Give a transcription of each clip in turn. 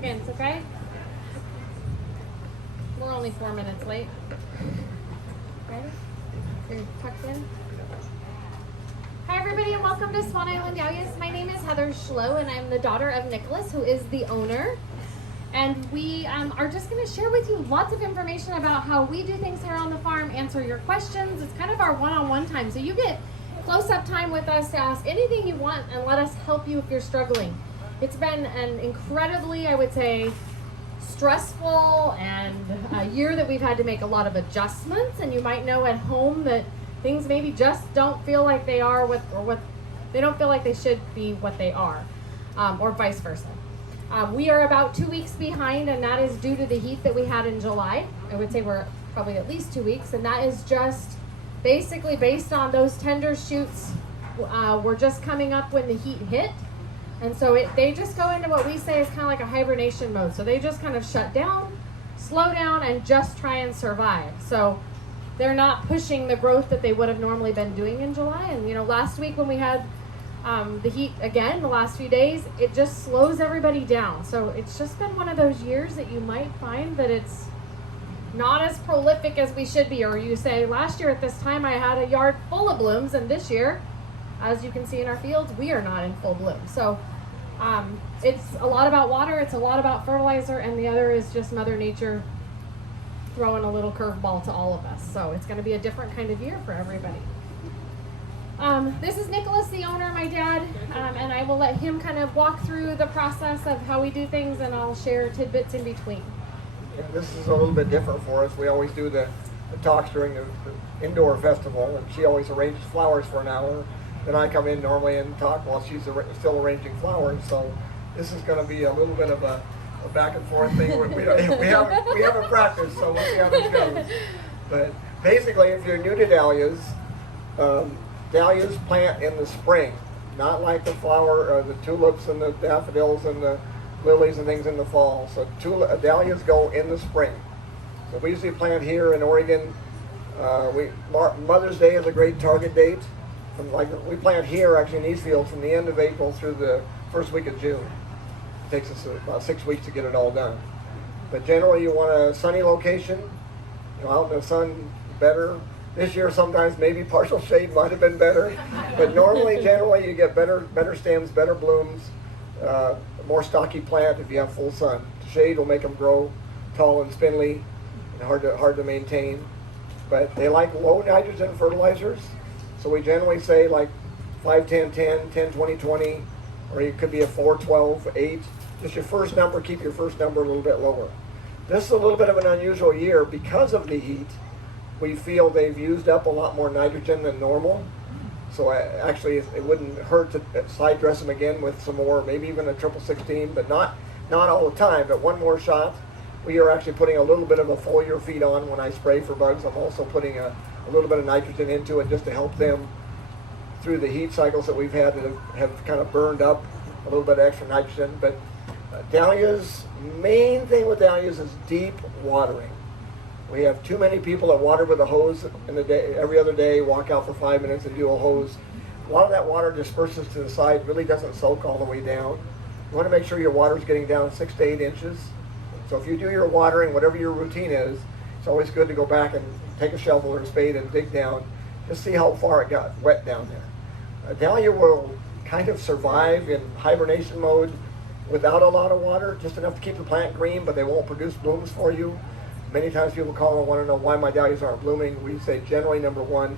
seconds, okay? We're only 4 minutes late. Ready? You're tucked in? Hi everybody and welcome to Swan Island Dahlias. My name is Heather Schlow and I'm the daughter of Nicholas, who is the owner. And we are just going to share with you lots of information about how we do things here on the farm, answer your questions. It's kind of our one-on-one time. So you get close-up time with us to ask anything you want and let us help you if you're struggling. It's been an incredibly, I would say, stressful and a year that we've had to make a lot of adjustments. And you might know at home that things maybe just don't feel like they are what they don't feel like they should be what they are, or vice versa. We are about 2 weeks behind, and that is due to the heat that we had in July. I would say we're probably at least 2 weeks, and that is just basically based on those tender shoots. We're just coming up when the heat hit, and so they just go into what we say is kind of like a hibernation mode. So they just kind of shut down, slow down, and just try and survive. So they're not pushing the growth that they would have normally been doing in July. And last week when we had the heat again, the last few days, it just slows everybody down. So it's just been one of those years that you might find that it's not as prolific as we should be. Or you say, last year at this time I had a yard full of blooms, and this year, as you can see in our fields, we are not in full bloom. So it's a lot about water, it's a lot about fertilizer, and the other is just Mother Nature throwing a little curveball to all of us. So it's going to be a different kind of year for everybody. This is Nicholas, the owner, my dad, and I will let him kind of walk through the process of how we do things, and I'll share tidbits in between. Yeah, this is a little bit different for us. We always do the talks during the indoor festival, and she always arranges flowers for an hour. Then I come in normally and talk while she's still arranging flowers. So this is going to be a little bit of a back and forth thing. We haven't practiced, so we'll see how this goes. But basically, if you're new to dahlias, dahlias plant in the spring, not like the the tulips and the daffodils and the lilies and things in the fall. So dahlias go in the spring. So we usually plant here in Oregon. Mother's Day is a great target date. We plant here actually in these fields from the end of April through the first week of June. It takes us about 6 weeks to get it all done. But generally you want a sunny location, out in the sun better. This year sometimes maybe partial shade might have been better, but generally you get better stems, better blooms, more stocky plant if you have full sun. Shade will make them grow tall and spindly and hard to maintain. But they like low nitrogen fertilizers, so we generally say like 5-10-10, 10-20-20, or it could be a 4-12-8. Just your first number, keep your first number a little bit lower. This is a little bit of an unusual year because of the heat. We feel they've used up a lot more nitrogen than normal. So actually it wouldn't hurt to side dress them again with some more, maybe even a 16-16, but not all the time, but one more shot. We are actually putting a little bit of a foliar feed on when I spray for bugs. I'm also putting a little bit of nitrogen into it just to help them through the heat cycles that we've had that have kind of burned up a little bit of extra nitrogen. But dahlias, main thing with dahlias is deep watering. We have too many people that water with a hose in the day, every other day, walk out for 5 minutes and do a hose. A lot of that water disperses to the side, really doesn't soak all the way down. You want to make sure your water is getting down 6 to 8 inches. So if you do your watering, whatever your routine is, it's always good to go back and take a shovel or a spade and dig down. Just see how far it got wet down there. A dahlia will kind of survive in hibernation mode without a lot of water, just enough to keep the plant green, but they won't produce blooms for you. Many times people call and want to know why my dahlias aren't blooming. We say generally number one,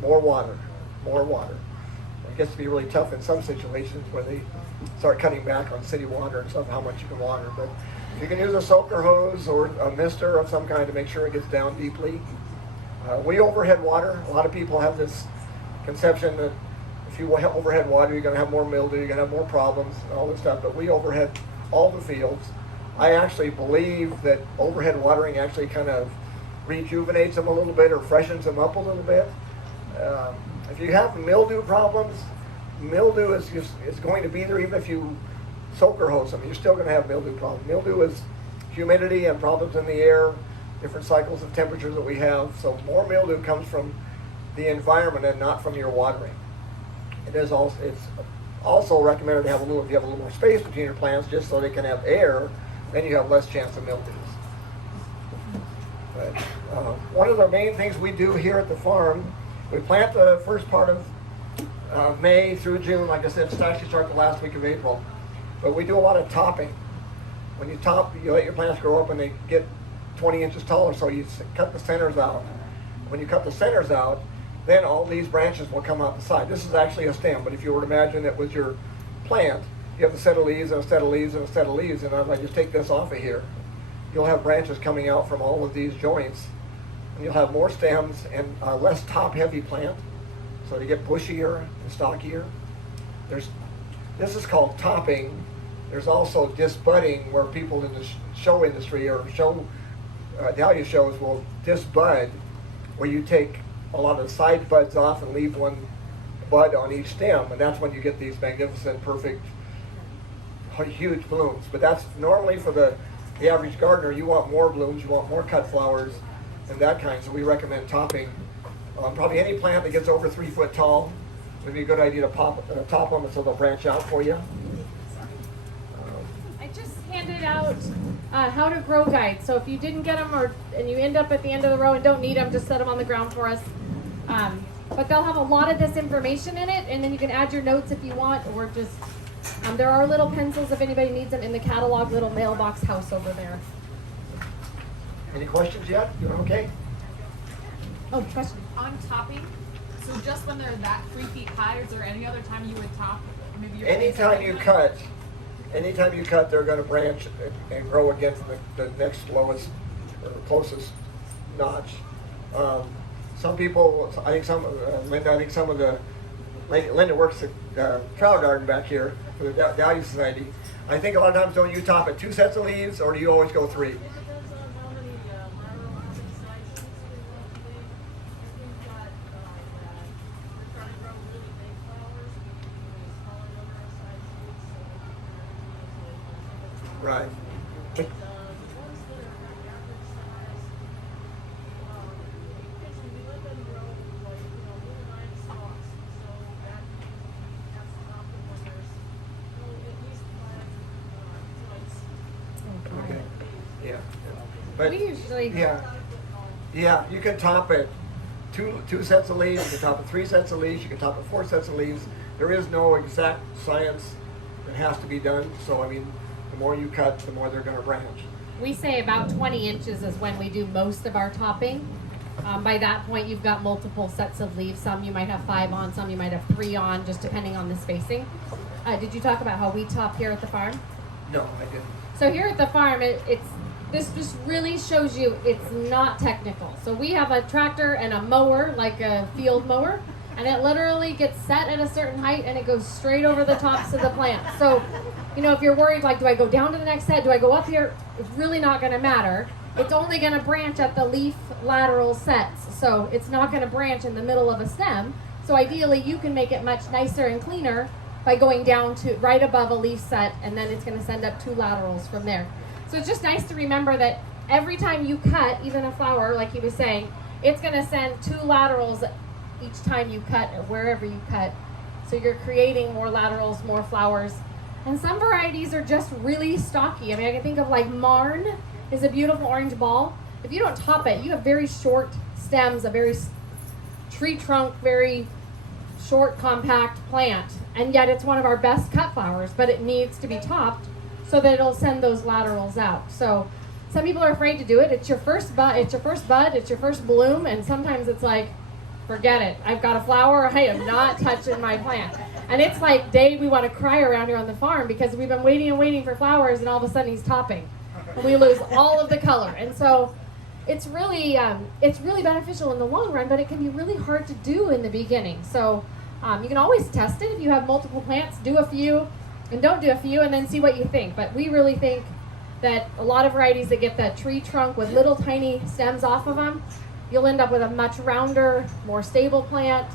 more water. It gets to be really tough in some situations where they start cutting back on city water and stuff, how much you can water. But you can use a soaker hose or a mister of some kind to make sure it gets down deeply. We overhead water. A lot of people have this conception that if you overhead water, you're going to have more mildew, you're going to have more problems, and all this stuff. But we overhead all the fields. I actually believe that overhead watering actually kind of rejuvenates them a little bit or freshens them up a little bit. If you have mildew problems, mildew is going to be there even if you soaker hose them. You're still going to have mildew problems. Mildew is humidity and problems in the air, different cycles of temperature that we have. So more mildew comes from the environment and not from your watering. It's also recommended to have if you have a little more space between your plants, just so they can have air then you have less chance of mildews. But one of the main things we do here at the farm, we plant the first part of May through June. Like I said, it actually starts the last week of April. But we do a lot of topping. When you top, you let your plants grow up and they get 20 inches taller, so you cut the centers out. When you cut the centers out, then all these branches will come out the side. This is actually a stem, but if you were to imagine it was your plant, you have a set of leaves and a set of leaves and a set of leaves, and if I just take this off of here, you'll have branches coming out from all of these joints. And you'll have more stems and a less top-heavy plant, so they get bushier and stockier. This is called topping. There's also disbudding, where people in the show industry or dahlia shows will disbud, where you take a lot of the side buds off and leave one bud on each stem, and that's when you get these magnificent, perfect, huge blooms. But that's normally for the average gardener. You want more blooms, you want more cut flowers, and that kind, so we recommend topping. Probably any plant that gets over 3 foot tall would be a good idea to top them so they'll branch out for you. I just handed out how to grow guides. So if you didn't get them and you end up at the end of the row and don't need them, just set them on the ground for us. But they'll have a lot of this information in it, and then you can add your notes if you want, or just, there are little pencils if anybody needs them in the catalog little mailbox house over there. Any questions yet? You okay? Oh, question. On topping, so just when they're that 3 feet high, is there any other time you would top? Maybe your Anytime you cut, they're going to branch and grow again from the next lowest or closest notch. Some people, Linda works at Trial Garden back here for the Dahlia Society. I think a lot of times, don't you top at 2 sets of leaves, or do you always go 3? It depends on how many sizes we want. I think that we're trying to grow really big flowers. We use smaller number of sizes so we can Right. the ones that are the average size, we let them grow like, little 9 stalks. So that's the optimum when there's at least 5 joints. Okay. Yeah. But We usually, yeah, you can top it two sets of leaves. You can top it 3 sets of leaves. You can top it 4 sets of leaves. There is no exact science that has to be done. So I mean, the more you cut, the more they're going to branch. we say about 20 inches is when we do most of our topping. By that point, you've got multiple sets of leaves. Some you might have 5 on, some you might have 3 on, just depending on the spacing. Did you talk about how we top here at the farm? No, I didn't. So here at the farm, this just really shows you it's not technical. So we have a tractor and a mower, like a field mower, and it literally gets set at a certain height and it goes straight over the tops of the plants. So, if you're worried, like, do I go down to the next head? Do I go up here? It's really not going to matter. It's only going to branch at the leaf lateral sets. So it's not going to branch in the middle of a stem. So ideally, you can make it much nicer and cleaner by going down to right above a leaf set, and then it's going to send up 2 laterals from there. So it's just nice to remember that every time you cut, even a flower, like he was saying, it's going to send 2 laterals each time you cut, or wherever you cut. So you're creating more laterals, more flowers. And some varieties are just really stocky. I mean, I can think of like Marn is a beautiful orange ball. If you don't top it, you have very short stems, a very tree trunk, very short, compact plant. And yet it's one of our best cut flowers, but it needs to be topped so that it'll send those laterals out. So some people are afraid to do it. It's your first bud, it's your first bloom, and sometimes it's like, forget it. I've got a flower, I am not touching my plant. And it's like, Dave, we want to cry around here on the farm because we've been waiting and waiting for flowers, and all of a sudden he's topping. And we lose all of the color. And so it's really beneficial in the long run, but it can be really hard to do in the beginning. So you can always test it. If you have multiple plants, do a few and don't do a few, and then see what you think. But we really think that a lot of varieties that get that tree trunk with little tiny stems off of them, you'll end up with a much rounder, more stable plant.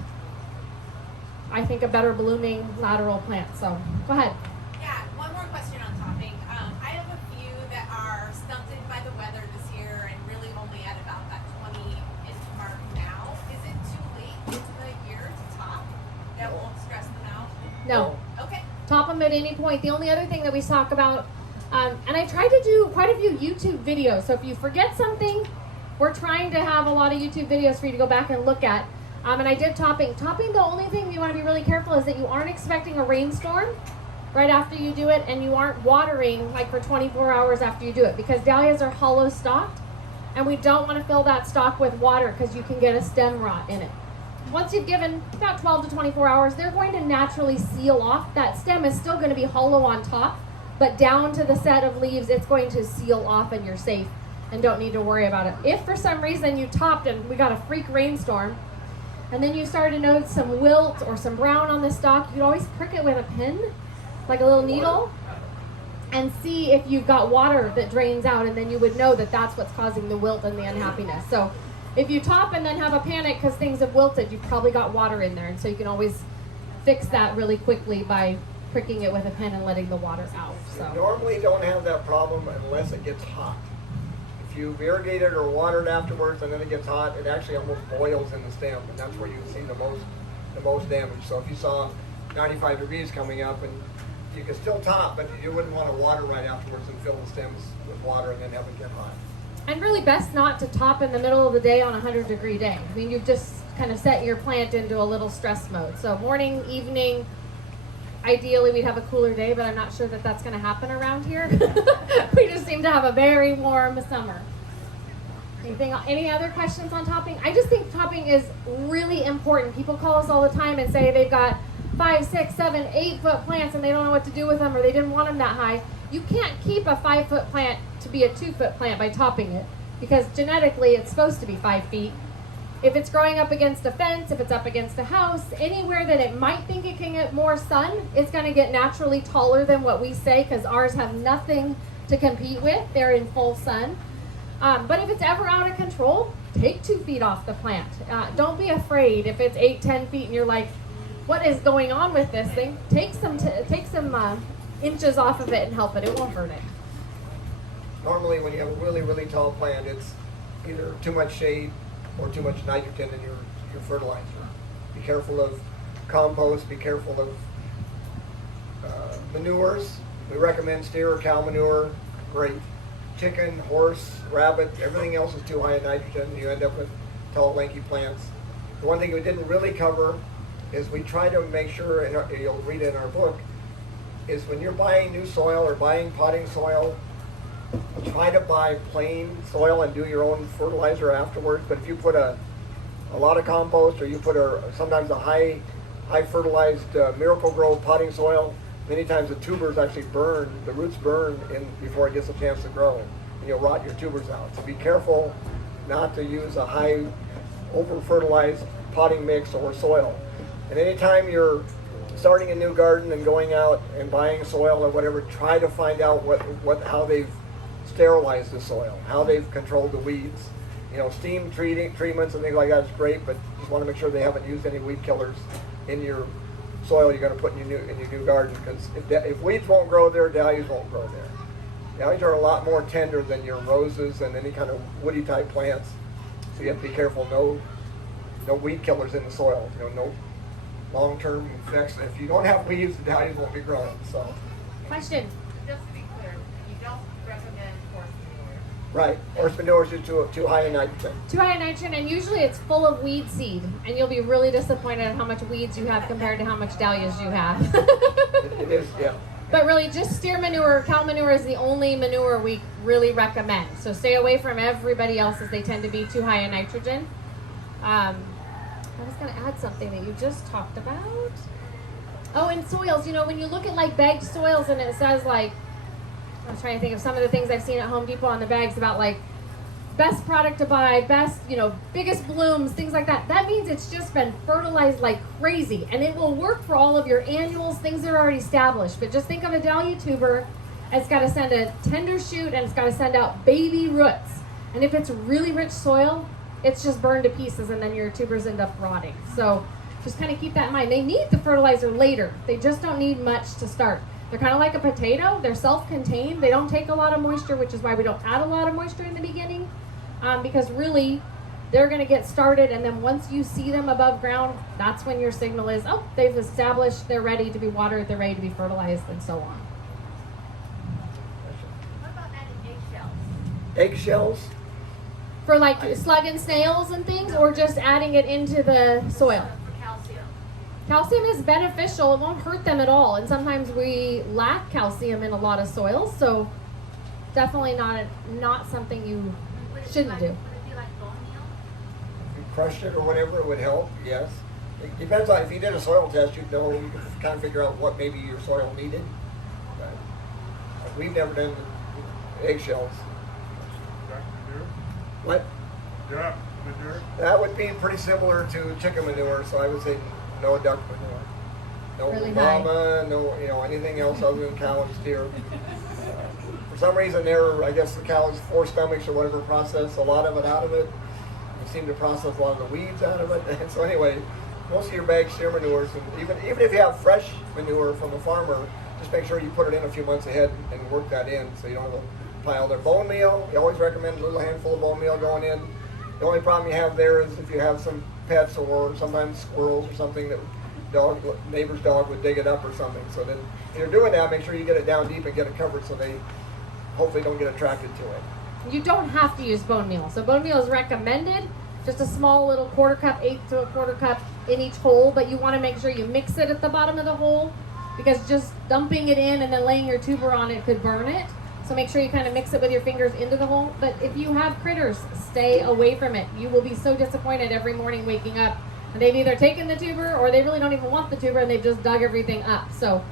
I think a better blooming lateral plant. So go ahead. Yeah, one more question on topping. I have a few that are stunted by the weather this year and really only at about that 20-inch mark now. Is it too late into the year to top? That won't stress them out? No. Okay. Top them at any point. The only other thing that we talk about And I tried to do quite a few YouTube videos. So if you forget something, we're trying to have a lot of YouTube videos for you to go back and look at. And I did topping. Topping, the only thing you want to be really careful is that you aren't expecting a rainstorm right after you do it, and you aren't watering like for 24 hours after you do it, because dahlias are hollow stalked, and we don't want to fill that stalk with water because you can get a stem rot in it. Once you've given about 12 to 24 hours, they're going to naturally seal off. That stem is still going to be hollow on top, but down to the set of leaves, it's going to seal off and you're safe and don't need to worry about it. If for some reason you topped and we got a freak rainstorm, and then you started to notice some wilt or some brown on the stalk, you'd always prick it with a pin, like a little needle, and see if you've got water that drains out, and then you would know that that's what's causing the wilt and the unhappiness. So if you top and then have a panic because things have wilted, you've probably got water in there, and so you can always fix that really quickly by pricking it with a pin and letting the water out. So You normally don't have that problem unless it gets hot. If you've irrigated or watered afterwards and then it gets hot, it actually almost boils in the stem, and that's where you see the most damage. So if you saw 95 degrees coming up, and you can still top, but you wouldn't want to water right afterwards and fill the stems with water and then have it get hot. And really best not to top in the middle of the day on a 100-degree day. I mean, you've just kind of set your plant into a little stress mode. So morning, evening, ideally we'd have a cooler day, but I'm not sure that that's going to happen around here. We just seem to have a very warm summer. Any other questions on topping? I just think topping is really important. People call us all the time and say they've got 5, 6, 7, 8 foot plants and they don't know what to do with them, or they didn't want them that high. You can't keep a 5 foot plant to be a 2 foot plant by topping it, because genetically it's supposed to be 5 feet. If it's growing up against a fence, if it's up against a house, anywhere that it might think it can get more sun, it's going to get naturally taller than what we say, because ours have nothing to compete with. They're in full sun. But if it's ever out of control, take 2 feet off the plant. Don't be afraid if it's 8, 10 feet and you're like, what is going on with this thing? Take some inches off of it and help it. It won't hurt it. Normally when you have a really, really tall plant, it's either too much shade or too much nitrogen in your fertilizer. Be careful of compost, be careful of manures. We recommend steer or cow manure, great. Chicken, horse, rabbit, everything else is too high in nitrogen. You end up with tall, lanky plants. The one thing we didn't really cover is we try to make sure, and you'll read it in our book, is when you're buying new soil or buying potting soil, try to buy plain soil and do your own fertilizer afterwards. But if you put a lot of compost, or you put sometimes a high fertilized Miracle Grow potting soil, many times the tubers actually burn, the roots burn before it gets a chance to grow, and you'll rot your tubers out. So be careful not to use a high over-fertilized potting mix or soil. And anytime you're starting a new garden and going out and buying soil or whatever, try to find out how they've sterilized the soil, how they've controlled the weeds. Steam treatments and things like that is great, but just want to make sure they haven't used any weed killers in your soil you're going to put in your new garden, because if weeds won't grow there, dahlias won't grow there. Dahlias are a lot more tender than your roses and any kind of woody type plants, so you have to be careful. No weed killers in the soil. No long-term effects. If you don't have weeds, the dahlias won't be growing. So. Question. Just to be clear, you don't recommend horse manure. Right. Horse manure is too high in nitrogen. Too high in nitrogen, and usually it's full of weed seed, and you'll be really disappointed at how much weeds you have compared to how much dahlias you have. It is, yeah. But really, just steer manure, cow manure is the only manure we really recommend. So stay away from everybody else, as they tend to be too high in nitrogen. I was going to add something that you just talked about. Oh, and soils. When you look at like bagged soils and it says like, I'm trying to think of some of the things I've seen at Home Depot on the bags about like best product to buy, best, biggest blooms, things like that. That means it's just been fertilized like crazy, and it will work for all of your annuals, things that are already established. But just think of a dahlia tuber. It's got to send a tender shoot, and it's got to send out baby roots. And if it's really rich soil, it's just burned to pieces, and then your tubers end up rotting. So just kind of keep that in mind. They need the fertilizer later. They just don't need much to start. They're kind of like a potato. They're self-contained. They don't take a lot of moisture, which is why we don't add a lot of moisture in the beginning, because really they're going to get started, and then once you see them above ground, that's when your signal is, oh, they've established, they're ready to be watered, they're ready to be fertilized, and so on. Eggshells. For like slug and snails and things, or just adding it into the soil? For calcium. Calcium is beneficial. It won't hurt them at all. And sometimes we lack calcium in a lot of soils, so definitely not something you shouldn't do. Would it be like bone meal? If you crushed it or whatever, it would help, yes. It depends on, if you did a soil test, you'd know, you could kind of figure out what maybe your soil needed. But we've never done eggshells. What? Yeah, manure. That would be pretty similar to chicken manure, so I would say no duck manure. No Really llama, no, anything else other than cow and steer. For some reason, I guess the cow's four stomachs or whatever process a lot of it out of it. You seem to process a lot of the weeds out of it. And so anyway, most of your bagged steer manures, and even if you have fresh manure from a farmer, just make sure you put it in a few months ahead and work that in so you don't have a pile there. Bone meal, you always recommend a little handful of bone meal going in. The only problem you have there is if you have some pets or sometimes squirrels or something that neighbor's dog would dig it up or something. So then if you're doing that, make sure you get it down deep and get it covered so they hopefully don't get attracted to it. You don't have to use bone meal. So bone meal is recommended, just a small little quarter cup, eighth to a quarter cup in each hole, but you want to make sure you mix it at the bottom of the hole because just dumping it in and then laying your tuber on it could burn it. So make sure you kind of mix it with your fingers into the hole. But if you have critters, stay away from it. You will be so disappointed every morning waking up and they've either taken the tuber or they really don't even want the tuber and they've just dug everything up. So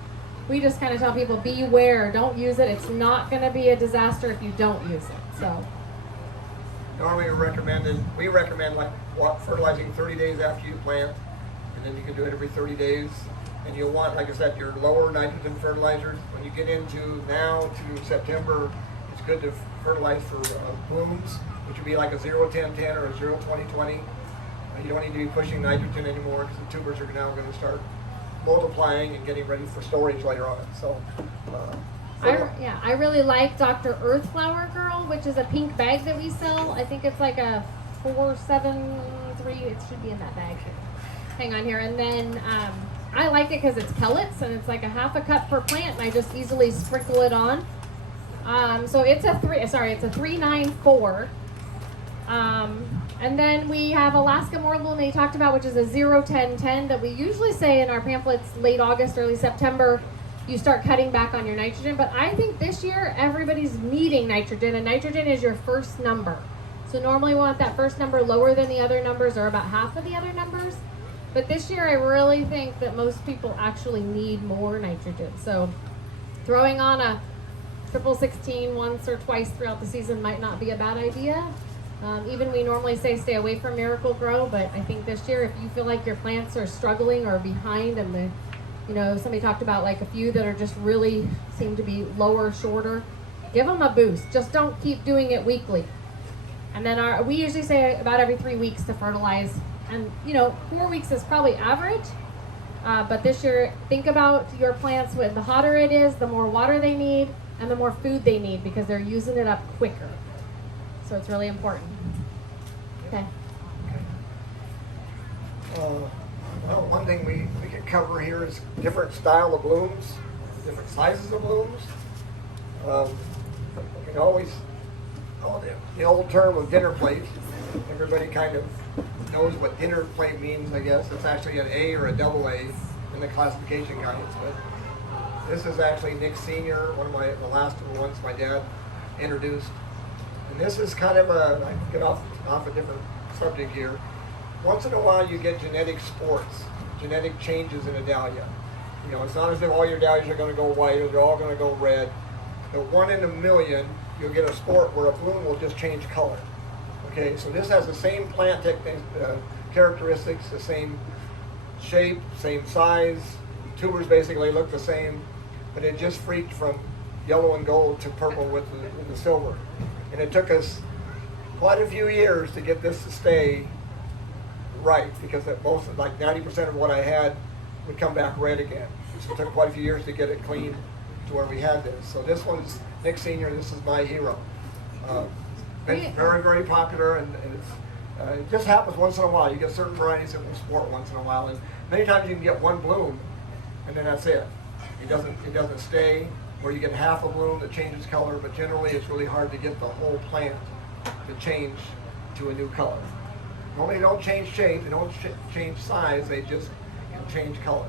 we just kind of tell people, beware, don't use it. It's not going to be a disaster if you don't use it. So Normally we recommend like fertilizing 30 days after you plant, and then you can do it every 30 days. And you'll want, like I said, your lower nitrogen fertilizers. When you get into now to September, it's good to fertilize for blooms, which would be like a 0-10-10 or a 0-20-20. You don't need to be pushing nitrogen anymore because the tubers are now going to start multiplying and getting ready for storage later on. So, I really like Dr. Earthflower Girl, which is a pink bag that we sell. I think it's like a 473. It should be in that bag. Hang on here. And then I like it because it's pellets and it's like a half a cup per plant, and I just easily sprinkle it on. So it's a 394. And then we have Alaska Moorloom that you talked about, which is a 0-10-10 that we usually say in our pamphlets late August, early September, you start cutting back on your nitrogen. But I think this year everybody's needing nitrogen, and nitrogen is your first number. So normally we want that first number lower than the other numbers or about half of the other numbers. But this year I really think that most people actually need more nitrogen. So throwing on a 16 once or twice throughout the season might not be a bad idea. Even we normally say stay away from Miracle Grow, but I think this year if you feel like your plants are struggling or behind and somebody talked about like a few that are just really seem to be lower, shorter, give them a boost. Just don't keep doing it weekly. And then we usually say about every 3 weeks to fertilize. And 4 weeks is probably average. But this year, think about your plants. The hotter it is, the more water they need and the more food they need because they're using it up quicker. So it's really important. Okay. Well, one thing we can cover here is different style of blooms, different sizes of blooms. You can always, the old term of dinner plate, everybody kind of knows what dinner plate means, I guess. It's actually an A or a double A in the classification guides. But this is actually Nick Sr., the last ones my dad introduced. And this is kind of I can get off a different subject here. Once in a while you get genetic sports, genetic changes in a dahlia. It's not as if all your dahlias are going to go white or they're all going to go red. But 1 in a million, you'll get a sport where a bloom will just change color. Okay, so this has the same plant characteristics, the same shape, same size. Tubers basically look the same, but it just freaked from yellow and gold to purple with the silver. And it took us quite a few years to get this to stay right because like 90% of what I had would come back red again. So it took quite a few years to get it clean to where we had this. So this one's Nick Sr., this is my hero. Been very, very popular, and it just happens once in a while. You get certain varieties that will sport once in a while, and many times you can get one bloom, and then that's it. It doesn't stay. where you get half a bloom that changes color, but generally it's really hard to get the whole plant to change to a new color. Normally they don't change shape, they don't change size, they just can change color.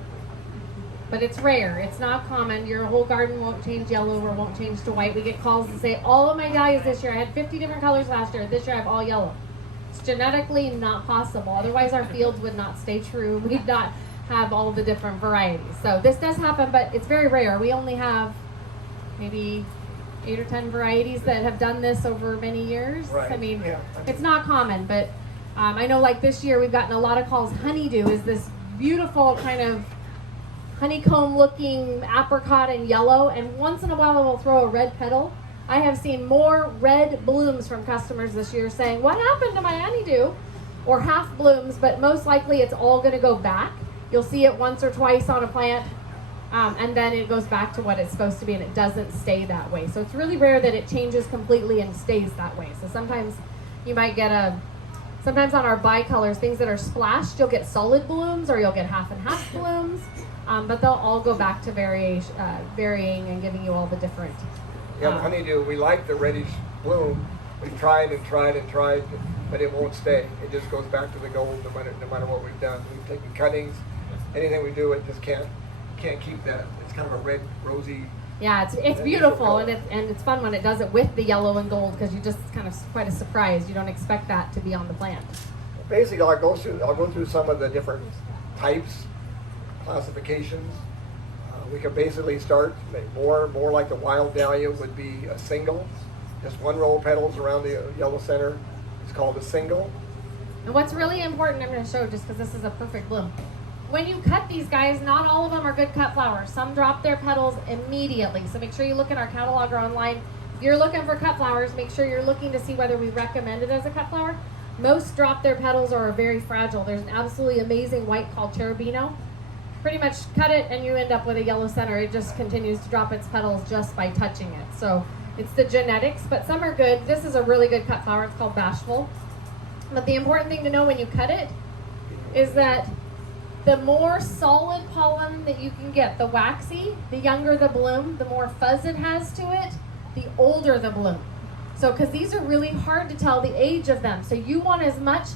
But it's rare. It's not common. Your whole garden won't change yellow or won't change to white. We get calls that say, all of my dahlias this year, I had 50 different colors last year. This year I have all yellow. It's genetically not possible. Otherwise our fields would not stay true. We'd not have all the different varieties. So this does happen, but it's very rare. We only have maybe 8 or 10 varieties that have done this over many years. Right. I mean, Yeah. it's not common, but I know like this year we've gotten a lot of calls. Honeydew is this beautiful kind of honeycomb looking apricot and yellow, and once in a while we'll throw a red petal. I have seen more red blooms from customers this year saying, what happened to my honeydew? Or half blooms, but most likely it's all going to go back. You'll see it once or twice on a plant, and then it goes back to what it's supposed to be, and it doesn't stay that way. So it's really rare that it changes completely and stays that way. So sometimes you might get sometimes on our bicolors, things that are splashed, you'll get solid blooms or you'll get half and half blooms, but they'll all go back to varying and giving you all the different. Yeah, the honeydew, we like the reddish bloom. We've tried and tried and tried, but it won't stay. It just goes back to the gold no matter what we've done. We've taken cuttings, anything we do, it just can't keep that. It's kind of a red, rosy. Yeah, it's beautiful, and it's fun when it does it with the yellow and gold, because you just kind of quite a surprise. You don't expect that to be on the plant. Basically, I'll go through some of the different types, classifications. We can basically start more like the wild dahlia would be a single, just one row of petals around the yellow center. It's called a single. And what's really important, I'm going to show just because this is a perfect bloom. When you cut these guys, not all of them are good cut flowers. Some drop their petals immediately. So make sure you look in our catalog or online. If you're looking for cut flowers, make sure you're looking to see whether we recommend it as a cut flower. Most drop their petals or are very fragile. There's an absolutely amazing white called Cherubino. Pretty much cut it and you end up with a yellow center. It just continues to drop its petals just by touching it. So it's the genetics, but some are good. This is a really good cut flower. It's called Bashful. But the important thing to know when you cut it is that the more solid pollen that you can get, the waxy, the younger the bloom, the more fuzz it has to it, the older the bloom. So, because these are really hard to tell the age of them. So you want as much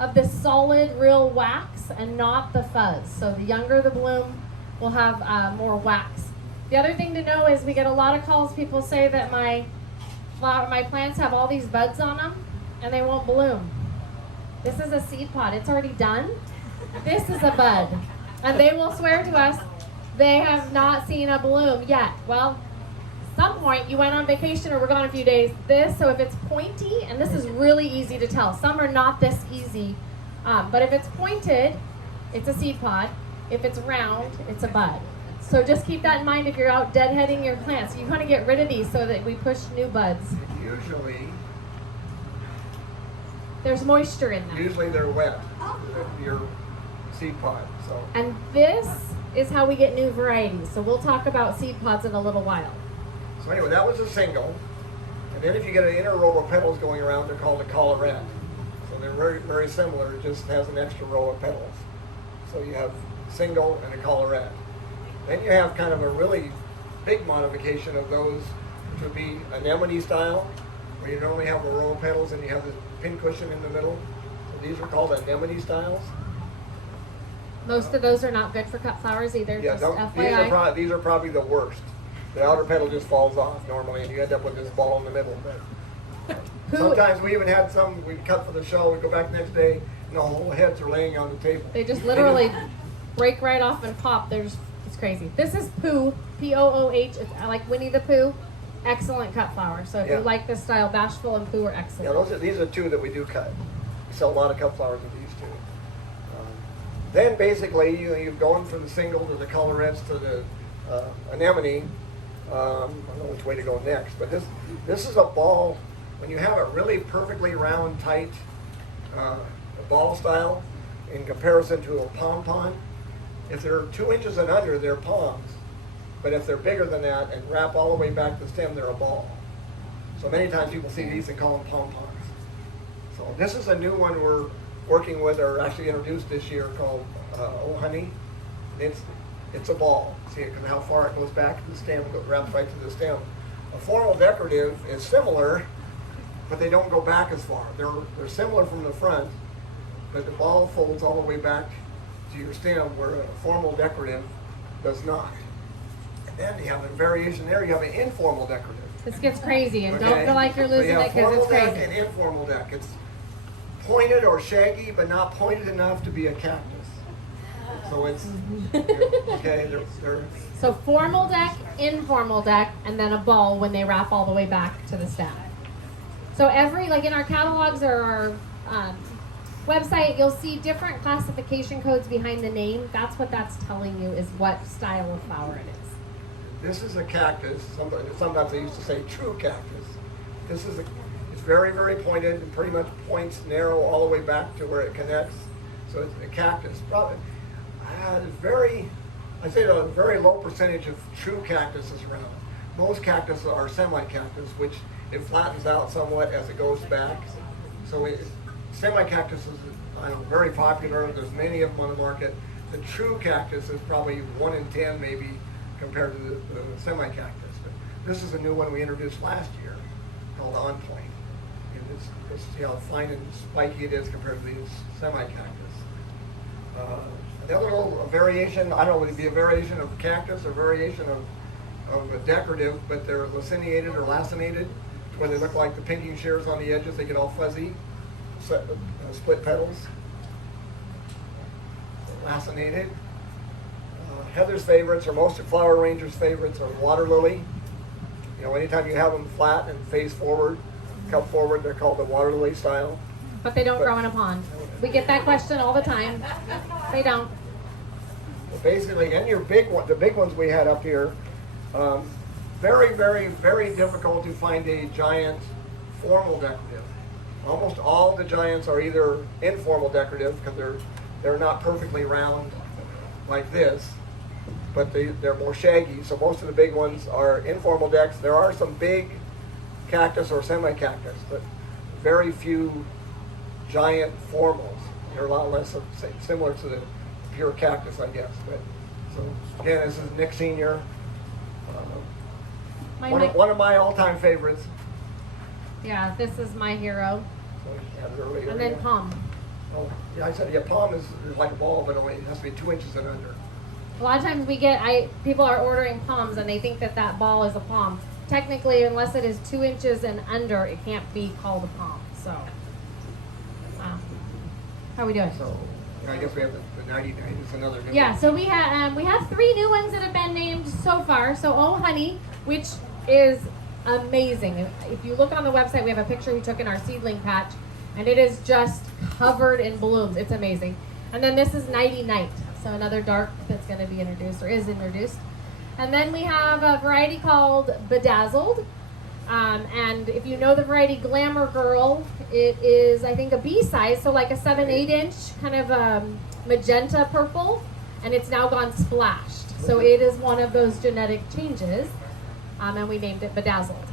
of the solid, real wax and not the fuzz. So the younger the bloom will have more wax. The other thing to know is we get a lot of calls. People say that my plants have all these buds on them and they won't bloom. This is a seed pod. It's already done. This is a bud. And they will swear to us they have not seen a bloom yet. Well, at some point you went on vacation or were gone a few days. So if it's pointy, and this is really easy to tell. Some are not this easy. But if it's pointed, it's a seed pod. If it's round, it's a bud. So just keep that in mind if you're out deadheading your plants. You want to get rid of these so that we push new buds. Usually there's moisture in them. Usually they're wet, your seed pod. So. And this is how we get new varieties. So we'll talk about seed pods in a little while. So anyway, that was a single. And then if you get an inner row of petals going around, they're called a collarette. So they're very, very similar. It just has an extra row of petals. So you have single and a collarette. Then you have kind of a really big modification of those, which would be Anemone Style, where you normally have a row of petals and you have this pincushion in the middle. So these are called Anemone Styles. Most of those are not good for cut flowers either, Yeah, just these FYI. these are probably the worst. The outer petal just falls off normally, and you end up with this ball in the middle. But sometimes we even had some we cut for the show. We go back the next day, and the whole heads are laying on the table. They just literally break right off and pop. It's crazy. This is Pooh, P-O-O-H. It's like Winnie the Pooh. Excellent cut flower. So if you like this style, Bashful and Pooh are excellent. Yeah, these are two that we do cut. We sell a lot of cut flowers with these two. Then basically you've gone from the single to the collarettes to the anemone. I don't know which way to go next, but this is a ball. When you have a really perfectly round, tight ball style in comparison to a pom-pom, if they're 2 inches and under, they're palms. But if they're bigger than that and wrap all the way back to the stem, they're a ball. So many times people see these and call them pom-poms. So this is a new one we're working with, or actually introduced this year, called Oh Honey. It's it's a ball. See it, how far it goes back to the stem, it wraps right to the stem. A formal decorative is similar, but they don't go back as far. They're similar from the front, but the ball folds all the way back to your stem, where a formal decorative does not. And then you have a variation there. You have an informal decorative. This gets crazy, and don't Okay? feel like you're So you losing have it because it's formal deck crazy. and informal deck. It's pointed or shaggy, but not pointed enough to be a cactus. So it's okay. They're So formal deck, informal deck, and then a ball when they wrap all the way back to the stem. So every, like in our catalogs or our website, you'll see different classification codes behind the name. That's what that's telling you is what style of flower it is. This is a cactus. Sometimes they used to say true cactus. It's very, very pointed and pretty much points narrow all the way back to where it connects. So it's a cactus. Probably, I'd say a very low percentage of true cactuses around. Most cactuses are semi-cactus, which it flattens out somewhat as it goes back. So semi-cactus is very popular. There's many of them on the market. The true cactus is probably 1 in 10 maybe compared to the semi-cactus. But this is a new one we introduced last year called On Point. And it's see how fine and spiky it is compared to these semi-cactus. The other little variation, I don't know, would it be a variation of cactus or variation of a decorative, but they're laciniated or lacinated, where they look like the pinking shears on the edges, they get all fuzzy, split petals. Lacinated. Heather's favorites, or most of flower arrangers' favorites, are water lily. You know, anytime you have them flat and face forward, cup forward, they're called the water lily style. But they don't grow in a pond. We get that question all the time. They don't. Well, basically, and the big ones we had up here, very, very, very difficult to find a giant formal decorative. Almost all the giants are either informal decorative because they're not perfectly round like this, but they're more shaggy. So most of the big ones are informal decks. There are some big cactus or semi-cactus, but very few giant formals. They're a lot less similar to the pure cactus, I guess. But so again, this is Nick Senior, one of my all-time favorites. Yeah, this is my hero. So, yeah, earlier, And then yeah. palm. Oh, yeah, I said, yeah, palm is like a ball, but only it has to be 2 inches and under. A lot of times people are ordering palms and they think that ball is a palm. Technically, unless it is 2 inches and under, it can't be called a palm. So, how are we doing? So, yeah, I guess we have the 99 is another new Yeah, one. so we have 3 new ones that have been named so far. So Oh Honey, which is amazing. If you look on the website, we have a picture we took in our seedling patch, and it is just covered in blooms. It's amazing. And then this is Nighty Night, so another dark that's going to be introduced or is introduced. And then we have a variety called Bedazzled. And if you know the variety Glamour Girl, it is, I think, a B size, so like a 7-8 inch kind of magenta purple, and it's now gone splashed. So it is one of those genetic changes, and we named it Bedazzled.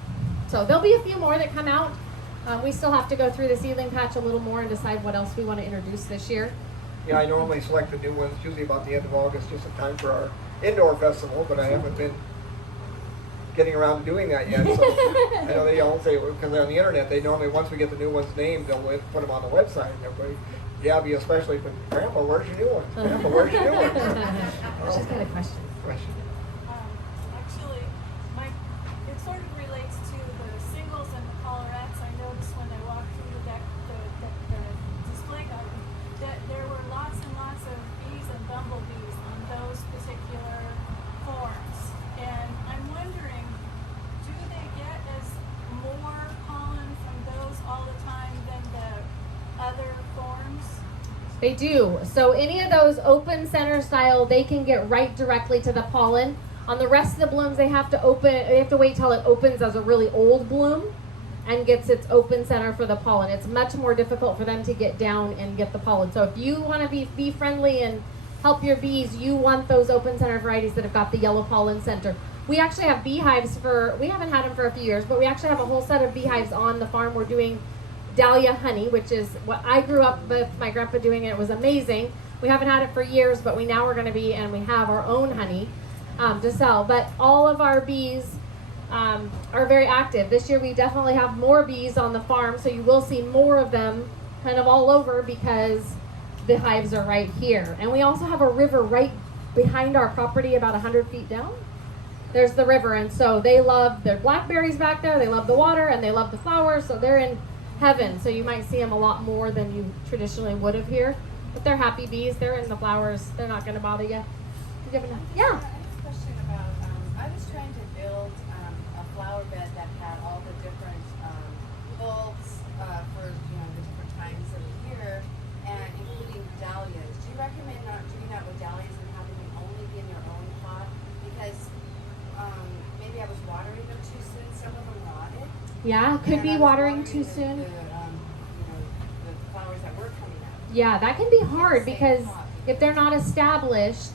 So there'll be a few more that come out. We still have to go through the seedling patch a little more and decide what else we want to introduce this year. Yeah, I normally select the new ones usually about the end of August, just in time for our indoor festival, but I haven't been getting around to doing that yet. So I know they all say, because on the internet, they normally, once we get the new ones named, they'll put them on the website, and everybody, Gabby especially, but Grandpa, where's your new ones? Grandpa, where's your new ones? She's got a question. Actually, it sort of relates to the singles and the collarettes. I noticed when I walked through the display garden that there were lots and lots of bees and bumblebees on those particular forms. And I'm wondering, do they get as more pollen from those all the time than the other forms? They do. So any of those open center style, they can get right directly to the pollen. On the rest of the blooms, they have to wait till it opens as a really old bloom and gets its open center for the pollen. It's much more difficult for them to get down and get the pollen. So if you want to be bee friendly and help your bees, you want those open center varieties that have got the yellow pollen center. We actually have beehives we haven't had them for a few years, but we actually have a whole set of beehives on the farm. We're doing Dahlia honey, which is what I grew up with my grandpa doing, and it was amazing. We haven't had it for years, but we now are going to be, and we have our own honey to sell. But all of our bees are very active. This year we definitely have more bees on the farm, so you will see more of them kind of all over because the hives are right here. And we also have a river right behind our property about 100 feet down. There's the river, and so they love their blackberries back there, they love the water, and they love the flowers, so they're in heaven. So you might see them a lot more than you traditionally would have here. But they're happy bees, they're in the flowers, they're not going to bother you. Yeah? I have a question about, I was trying to build a flower bed that had all the different bulbs for, the different times of the year, and including dahlias. Do you recommend not doing that with dahlias and having them only be in your own pot? Because maybe I was watering them too soon. Some of them rotted. Yeah, could be watering too soon. The flowers that were coming out. Yeah, that can be hard because if they're not established,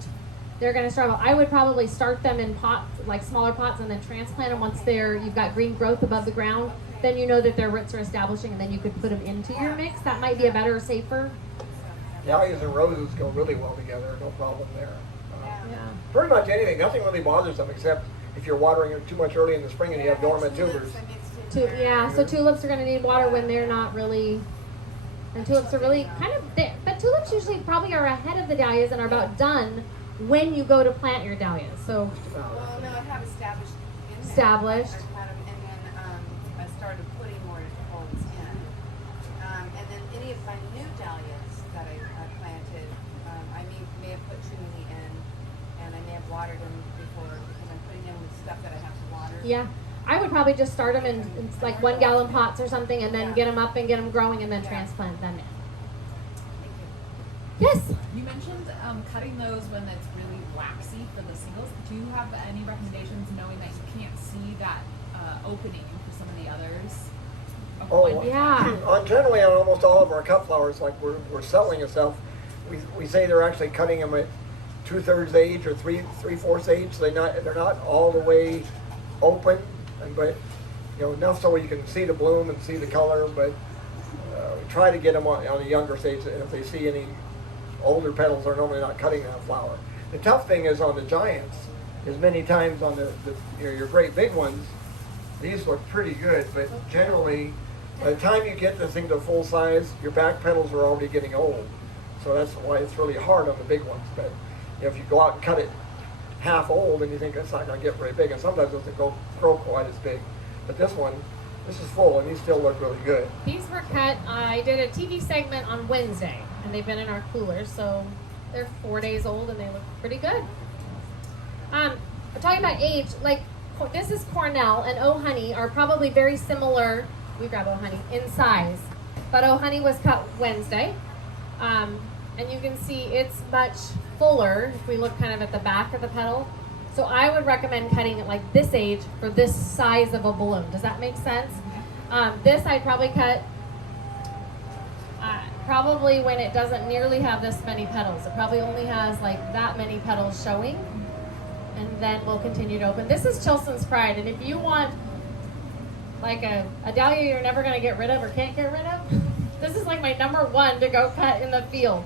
they're going to struggle. I would probably start them in pots, like smaller pots, and then transplant them once you've got green growth above the ground. Then you know that their roots are establishing, and then you could put them into your mix. That might be a better, safer. Dahlias and roses go really well together, no problem there. Yeah. Pretty much anything, nothing really bothers them except if you're watering it too much early in the spring and you have dormant tubers. So tulips are going to need water when they're not really, and tulips are really kind of there. But tulips usually probably are ahead of the dahlias and are about done when you go to plant your dahlias. So Well, no, I have established in there. Established. I had 'em, and then I started putting more bulbs in. And then any of my new dahlias that I planted, I may have put too many in, and I may have watered them before because I'm putting in with stuff that I have to water. yeah, I would probably just start them in like 1 gallon pots or something, and then get them up and get them growing, and then transplant them in. Yes. You mentioned cutting those when it's really waxy for the singles. Do you have any recommendations knowing that you can't see that opening for some of the others? Oh, Yeah. Generally on almost all of our cut flowers, like we're selling and stuff, we say they're actually cutting them at 2/3 age or 3/4 age. They're not all the way open, but enough so you can see the bloom and see the color. But we try to get them on a younger stage. And if they see any older petals, they're normally not cutting that flower. The tough thing is on the giants, is many times on your great big ones, these look pretty good, but generally, by the time you get this thing to full size, your back petals are already getting old. So that's why it's really hard on the big ones. But if you go out and cut it half old, and you think it's not going to get very big, and sometimes it doesn't grow quite as big. But this is full, and these still look really good. These were cut. I did a TV segment on Wednesday, and they've been in our coolers, so they're 4 days old, and they look pretty good. Talking about age, like this is Cornell and Oh Honey are probably very similar. We grab Oh Honey in size, but Oh Honey was cut Wednesday, and you can see it's much fuller if we look kind of at the back of the petal. So I would recommend cutting it like this age for this size of a balloon. Does that make sense? This I'd probably cut probably when it doesn't nearly have this many petals. It probably only has like that many petals showing, and then we'll continue to open. This is Chilson's Pride, and if you want like a dahlia you're never going to get rid of or can't get rid of, this is like my #1 to go cut in the field.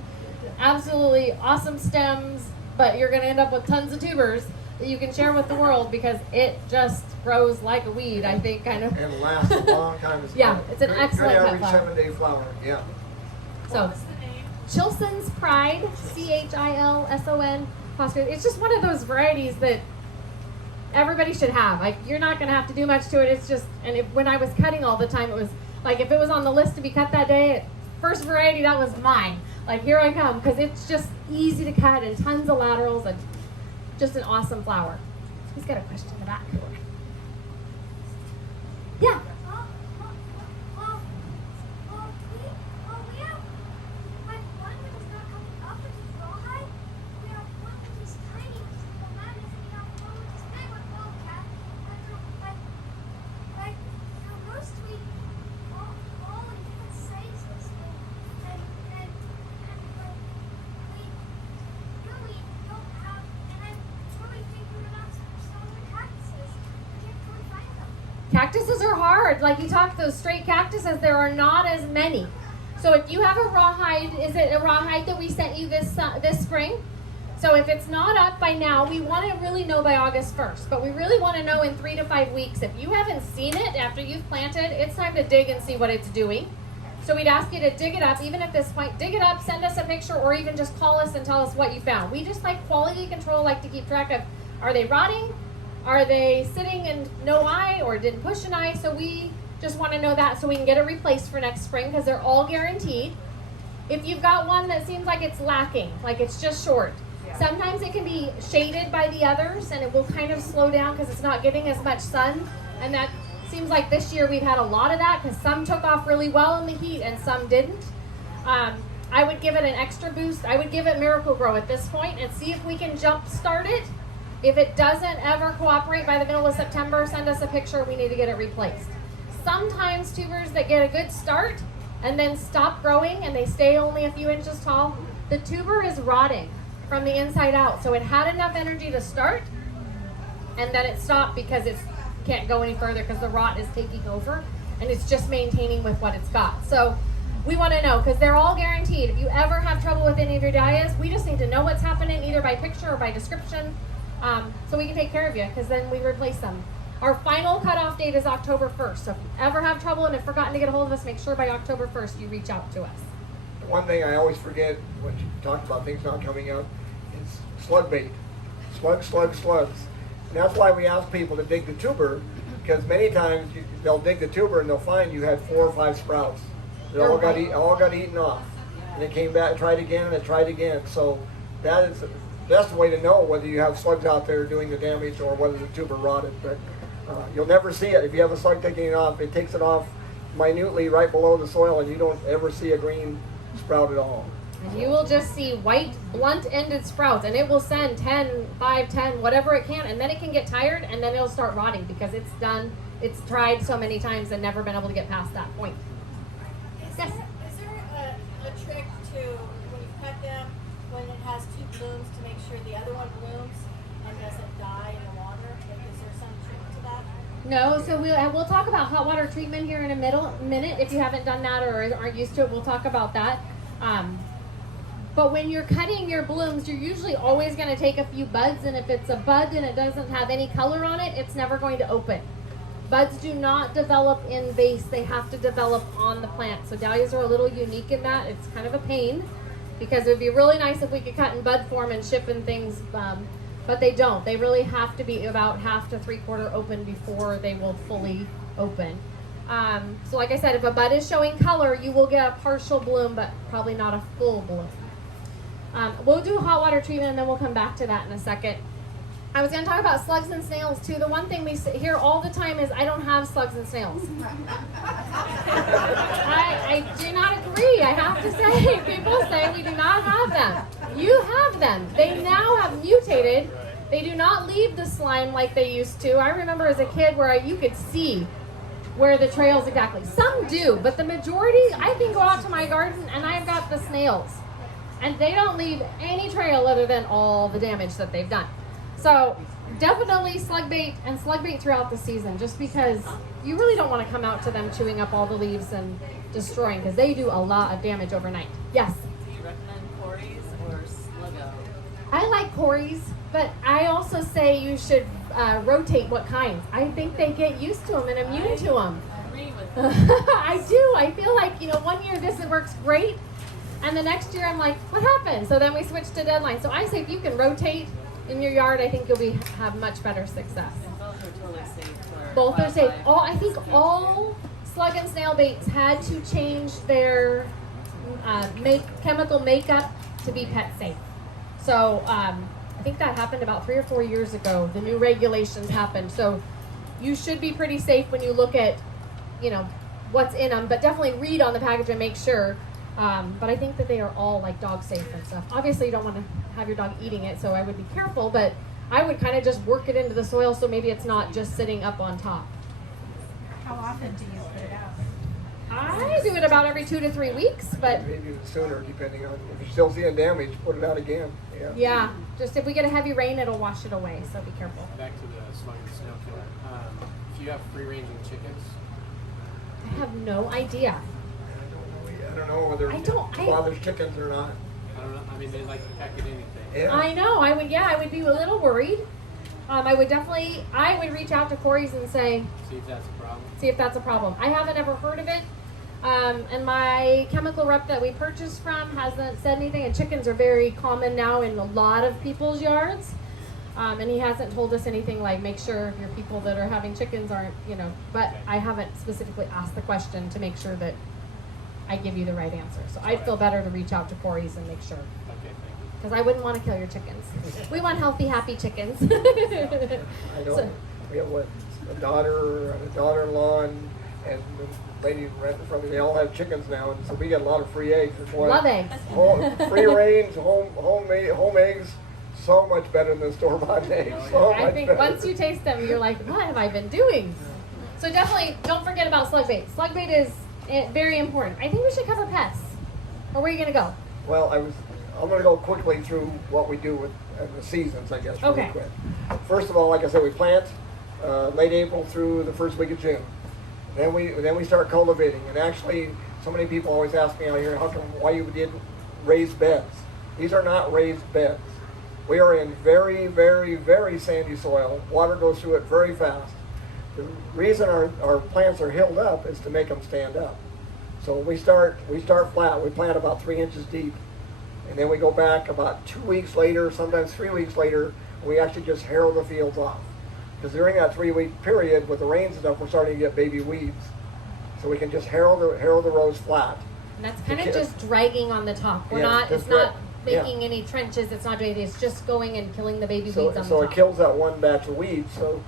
Absolutely awesome stems, but you're going to end up with tons of tubers that you can share with the world because it just grows like a weed, I think, kind of. And lasts a long time. Yeah, it's an excellent good cut average flower. 7-day flower. Yeah. So, What's the name? Chilson's Pride, Chilson. It's just one of those varieties that everybody should have. Like, you're not going to have to do much to it. It's just, and when I was cutting all the time, it was like if it was on the list to be cut that day, first variety, that was mine. Like, here I come, because it's just easy to cut and tons of laterals and just an awesome flower. He's got a question in the back. Yeah. We have like one that is not coming up with the rawhide. We have one that is tiny with simple madness, and we have one that is big with no cat. Like those three all in different sizes, and like we really don't have. And I really think we're gonna have some of the cactuses. We can't really find them. Cactuses are hard. Like you talked, those straight cactuses, there are not as many. So if you have a rawhide, is it a rawhide that we sent you this spring? So if it's not up by now, we want to really know by August 1st. But we really want to know in 3 to 5 weeks. If you haven't seen it after you've planted, it's time to dig and see what it's doing. So we'd ask you to dig it up, even at this point, dig it up, send us a picture, or even just call us and tell us what you found. We just like quality control, like to keep track of, are they rotting? Are they sitting and no eye or didn't push an eye? So we just want to know that so we can get it replaced for next spring because they're all guaranteed. If you've got one that seems like it's lacking, like it's just short, sometimes it can be shaded by the others and it will kind of slow down because it's not getting as much sun. And that seems like this year we've had a lot of that because some took off really well in the heat and some didn't. I would give it an extra boost. I would give it Miracle Grow at this point and see if we can jump start it. If it doesn't ever cooperate by the middle of September, send us a picture. We need to get it replaced. Sometimes tubers that get a good start and then stop growing and they stay only a few inches tall, the tuber is rotting from the inside out. So it had enough energy to start and then it stopped because it can't go any further because the rot is taking over and it's just maintaining with what it's got. So we want to know because they're all guaranteed. If you ever have trouble with any of your dahlias, we just need to know what's happening either by picture or by description so we can take care of you because then we replace them. Our final cutoff date is October 1st. So if you ever have trouble and have forgotten to get a hold of us, make sure by October 1st you reach out to us. One thing I always forget when you talk about things not coming up is slug bait. Slugs. And that's why we ask people to dig the tuber, because many times they'll dig the tuber and they'll find you had 4 or 5 sprouts. They all got eaten off. And it came back and tried again and it tried again. So that is the best way to know whether you have slugs out there doing the damage or whether the tuber rotted. But you'll never see it. If you have a slug taking it off, it takes it off minutely right below the soil and you don't ever see a green sprout at all. And you will just see white, blunt-ended sprouts, and it will send 10, 5, 10, whatever it can, and then it can get tired, and then it'll start rotting because it's done. It's tried so many times and never been able to get past that point. Is there a trick to when you cut them, when it has 2 blooms, to make sure the other one blooms and doesn't die in the water? Is there some trick to that? No, so we'll talk about hot water treatment here in a minute. If you haven't done that or aren't used to it, we'll talk about that. But when you're cutting your blooms, you're usually always going to take a few buds, and if it's a bud and it doesn't have any color on it, it's never going to open. Buds do not develop in vase. They have to develop on the plant. So dahlias are a little unique in that. It's kind of a pain because it would be really nice if we could cut in bud form and ship and things, but they don't. They really have to be about half to 3/4 open before they will fully open. So like I said, if a bud is showing color, you will get a partial bloom, but probably not a full bloom. We'll do hot water treatment and then we'll come back to that in a second. I was going to talk about slugs and snails too. The one thing we hear all the time is, I don't have slugs and snails. I do not agree, I have to say. People say we do not have them. You have them. They now have mutated. They do not leave the slime like they used to. I remember as a kid where you could see where the trails exactly. Some do, but the majority, I can go out to my garden and I've got the snails. And they don't leave any trail other than all the damage that they've done. So definitely slug bait and slug bait throughout the season, just because you really don't want to come out to them chewing up all the leaves and destroying, because they do a lot of damage overnight. Yes? Do you recommend Corey's or Sluggo? I like Corey's, but I also say you should rotate what kinds. I think they get used to them and immune to them. I agree with that. I do. I feel like, one year this works great, and the next year I'm like, what happened? So then we switch to Deadline. So I say if you can rotate in your yard, I think you'll have much better success. And both are totally safe for Both are safe. wildlife. I think all slug and snail baits had to change their chemical makeup to be pet safe. So I think that happened about 3 or 4 years ago. The new regulations happened. So you should be pretty safe when you look at, what's in them. But definitely read on the package and make sure. But I think that they are all like dog safe and stuff. Obviously you don't want to have your dog eating it, so I would be careful, but I would kind of just work it into the soil so maybe it's not just sitting up on top. How often do you put it out? I do it about every 2 to 3 weeks, but Maybe even sooner, depending on if you're still seeing damage, put it out again. yeah, just if we get a heavy rain, it'll wash it away, so be careful. Back to the slug and snail killer. If you have free-ranging chickens, I have no idea. I don't don't know whether I it don't- I- bothers chickens or not. I don't know. I mean, they like to peck at anything. Yeah. I know. I would be a little worried. I would reach out to Corey's and say, See if that's a problem. see if that's a problem. I haven't ever heard of it. And my chemical rep that we purchased from hasn't said anything. And chickens are very common now in a lot of people's yards. And he hasn't told us anything like make sure your people that are having chickens aren't, but I haven't specifically asked the question to make sure that I give you the right answer. So I'd feel better to reach out to Corey's and make sure. Okay, thank you. Because I wouldn't want to kill your chickens. We want healthy, happy chickens. I know. So- We have a daughter and a daughter-in-law and the lady renting from me. They all have chickens now, and so we get a lot of free eggs. That's why Love eggs. Free range, home eggs, so much better than store-bought eggs. So I much think better. once you taste them, you're like, what have I been doing? So definitely don't forget about slug bait. Slug bait is very important. I think we should cover pests. Or where are you going to go? Well, I'm going to go quickly through what we do with the seasons, I guess. Really Okay. quick. First of all, like I said, we plant late April through the first week of June. Then we start cultivating. And actually, so many people always ask me out here, why you did raised beds? These are not raised beds. We are in very, very, very sandy soil. Water goes through it very fast. The reason our plants are hilled up is to make them stand up. So we start flat. We plant about 3 inches deep. And then we go back about 2 weeks later, sometimes 3 weeks later, and we actually just harrow the fields off. Because during that 3-week period with the rains and stuff, we're starting to get baby weeds. So we can just harrow the rows flat. And that's kind of just dragging on the top. It's not making any trenches. It's not doing anything. It's just going and killing the baby weeds on the top. So it kills that one batch of weeds. So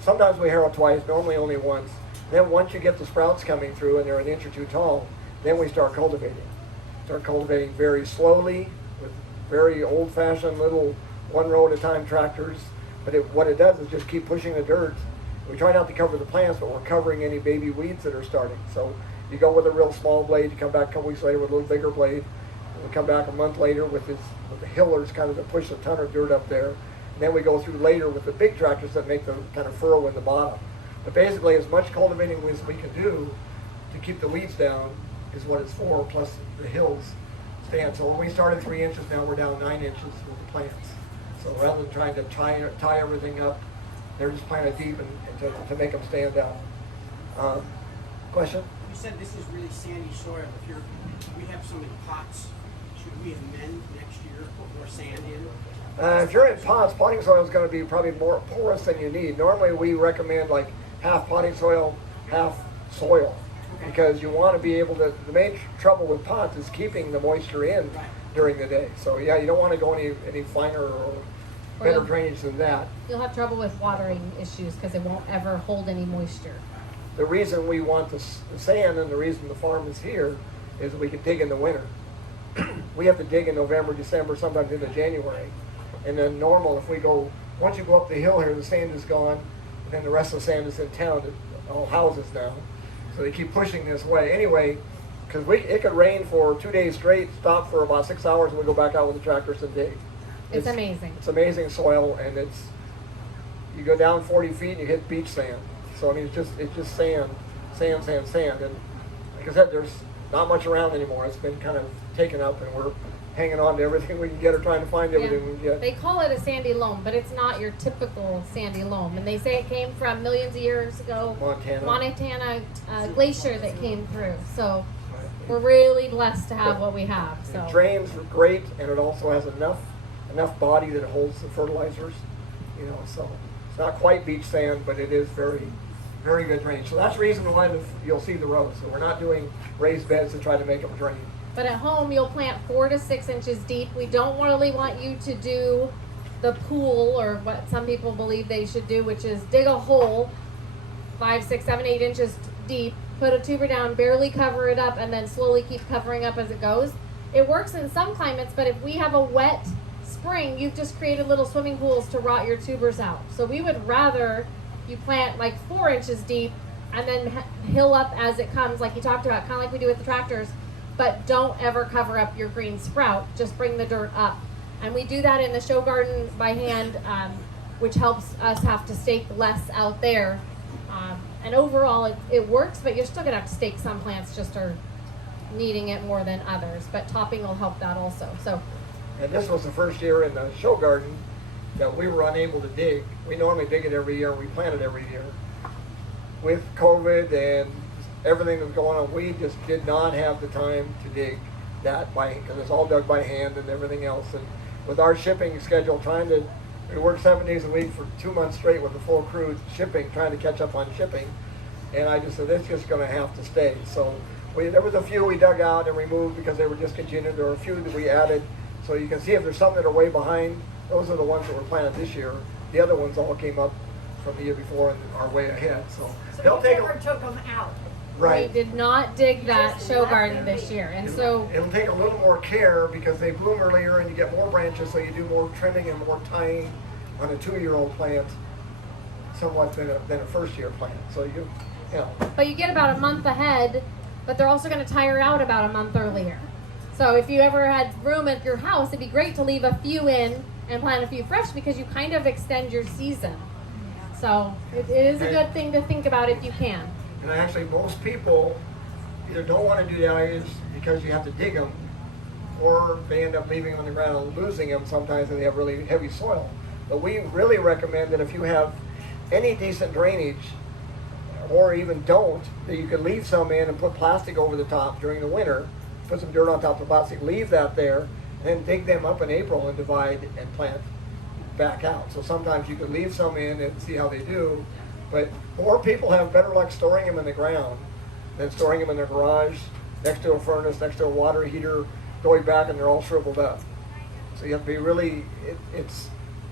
sometimes we harrow twice, normally only once. Then once you get the sprouts coming through and they're an inch or two tall, then we start cultivating. Start cultivating very slowly with very old-fashioned little one row at a time tractors. But what it does is just keep pushing the dirt. We try not to cover the plants, but we're covering any baby weeds that are starting. So you go with a real small blade, you come back a couple weeks later with a little bigger blade, and we come back a month later with the hillers kind of to push a ton of dirt up there. And then we go through later with the big tractors that make the kind of furrow in the bottom. But basically, as much cultivating as we can do to keep the weeds down is what it's for, plus the hills stand. So when we started 3 inches, now we're down 9 inches with the plants. So rather than trying to tie everything up, they're just planted deep and to make them stand down. Question? You said this is really sandy soil. We have so many pots, should we amend next year, put more sand in? If you're in pots, potting soil is going to be probably more porous than you need. Normally we recommend like half potting soil, half soil. Okay. Because you want to be able to, the main trouble with pots is keeping the moisture in during the day. So yeah, you don't want to go any finer or better drainage than that. You'll have trouble with watering issues because it won't ever hold any moisture. The reason we want the sand and the reason the farm is here is we can dig in the winter. We have to dig in November, December, sometimes into January. And then normal, if we go, once you go up the hill here, the sand is gone, and then the rest of the sand is in town, all houses now. So they keep pushing this way. Anyway, because it could rain for 2 days straight, stop for about 6 hours, and we go back out with the tractors and dig. It's amazing. It's amazing soil, and you go down 40 feet and you hit beach sand. So I mean, it's just sand. And like I said, there's not much around anymore. It's been kind of taken up, and we're hanging on to everything we can get or trying to find everything we can get. They call it a sandy loam, but it's not your typical sandy loam. And they say it came from millions of years ago, Montana glacier that came through. So we're really blessed to have what we have. So It drains great, and it also has enough body that it holds the fertilizers. So it's not quite beach sand, but it is very, very good drainage. So that's the reason why you'll see the rows. So we're not doing raised beds to try to make them drain. But at home, you'll plant 4 to 6 inches deep. We don't really want you to do the pool, or what some people believe they should do, which is dig a hole 5, 6, 7, 8 inches deep, put a tuber down, barely cover it up, and then slowly keep covering up as it goes. It works in some climates, but if we have a wet spring, you've just created little swimming pools to rot your tubers out. So we would rather you plant like 4 inches deep and then hill up as it comes, like you talked about, kind of like we do with the tractors. But don't ever cover up your green sprout. Just bring the dirt up. And we do that in the show garden by hand, which helps us have to stake less out there. And overall, it works, but you're still going to have to stake some plants, just are needing it more than others, but topping will help that also. So And this was the first year in the show garden that we were unable to dig. We normally dig it every year, we plant it every year. With COVID and everything that was going on, we just did not have the time to dig that because it's all dug by hand and everything else. And with our shipping schedule, we worked 7 days a week for 2 months straight with the full crew shipping, trying to catch up on shipping. And I just said, it's just going to have to stay. So there was a few we dug out and removed because they were discontinued. There were a few that we added. So you can see if there's some that are way behind, those are the ones that were planted this year. The other ones all came up from the year before and are way ahead. So they'll take never took them out. right. we did not dig that show garden this year. And so It'll take a little more care because they bloom earlier and you get more branches, so you do more trimming and more tying on a 2-year-old plant somewhat than a first-year plant. So but you get about a month ahead, but they're also going to tire out about a month earlier. So if you ever had room at your house, it'd be great to leave a few in and plant a few fresh because you kind of extend your season. So it is a good thing to think about if you can. And actually, most people either don't want to do dahlias because you have to dig them, or they end up leaving them on the ground and losing them sometimes if they have really heavy soil. But we really recommend that if you have any decent drainage, or even don't, that you can leave some in and put plastic over the top during the winter, put some dirt on top of the plastic, leave that there, and then dig them up in April and divide and plant back out. So sometimes you can leave some in and see how they do, but more people have better luck storing them in the ground than storing them in their garage, next to a furnace, next to a water heater, going back and they're all shriveled up. So you have to be really,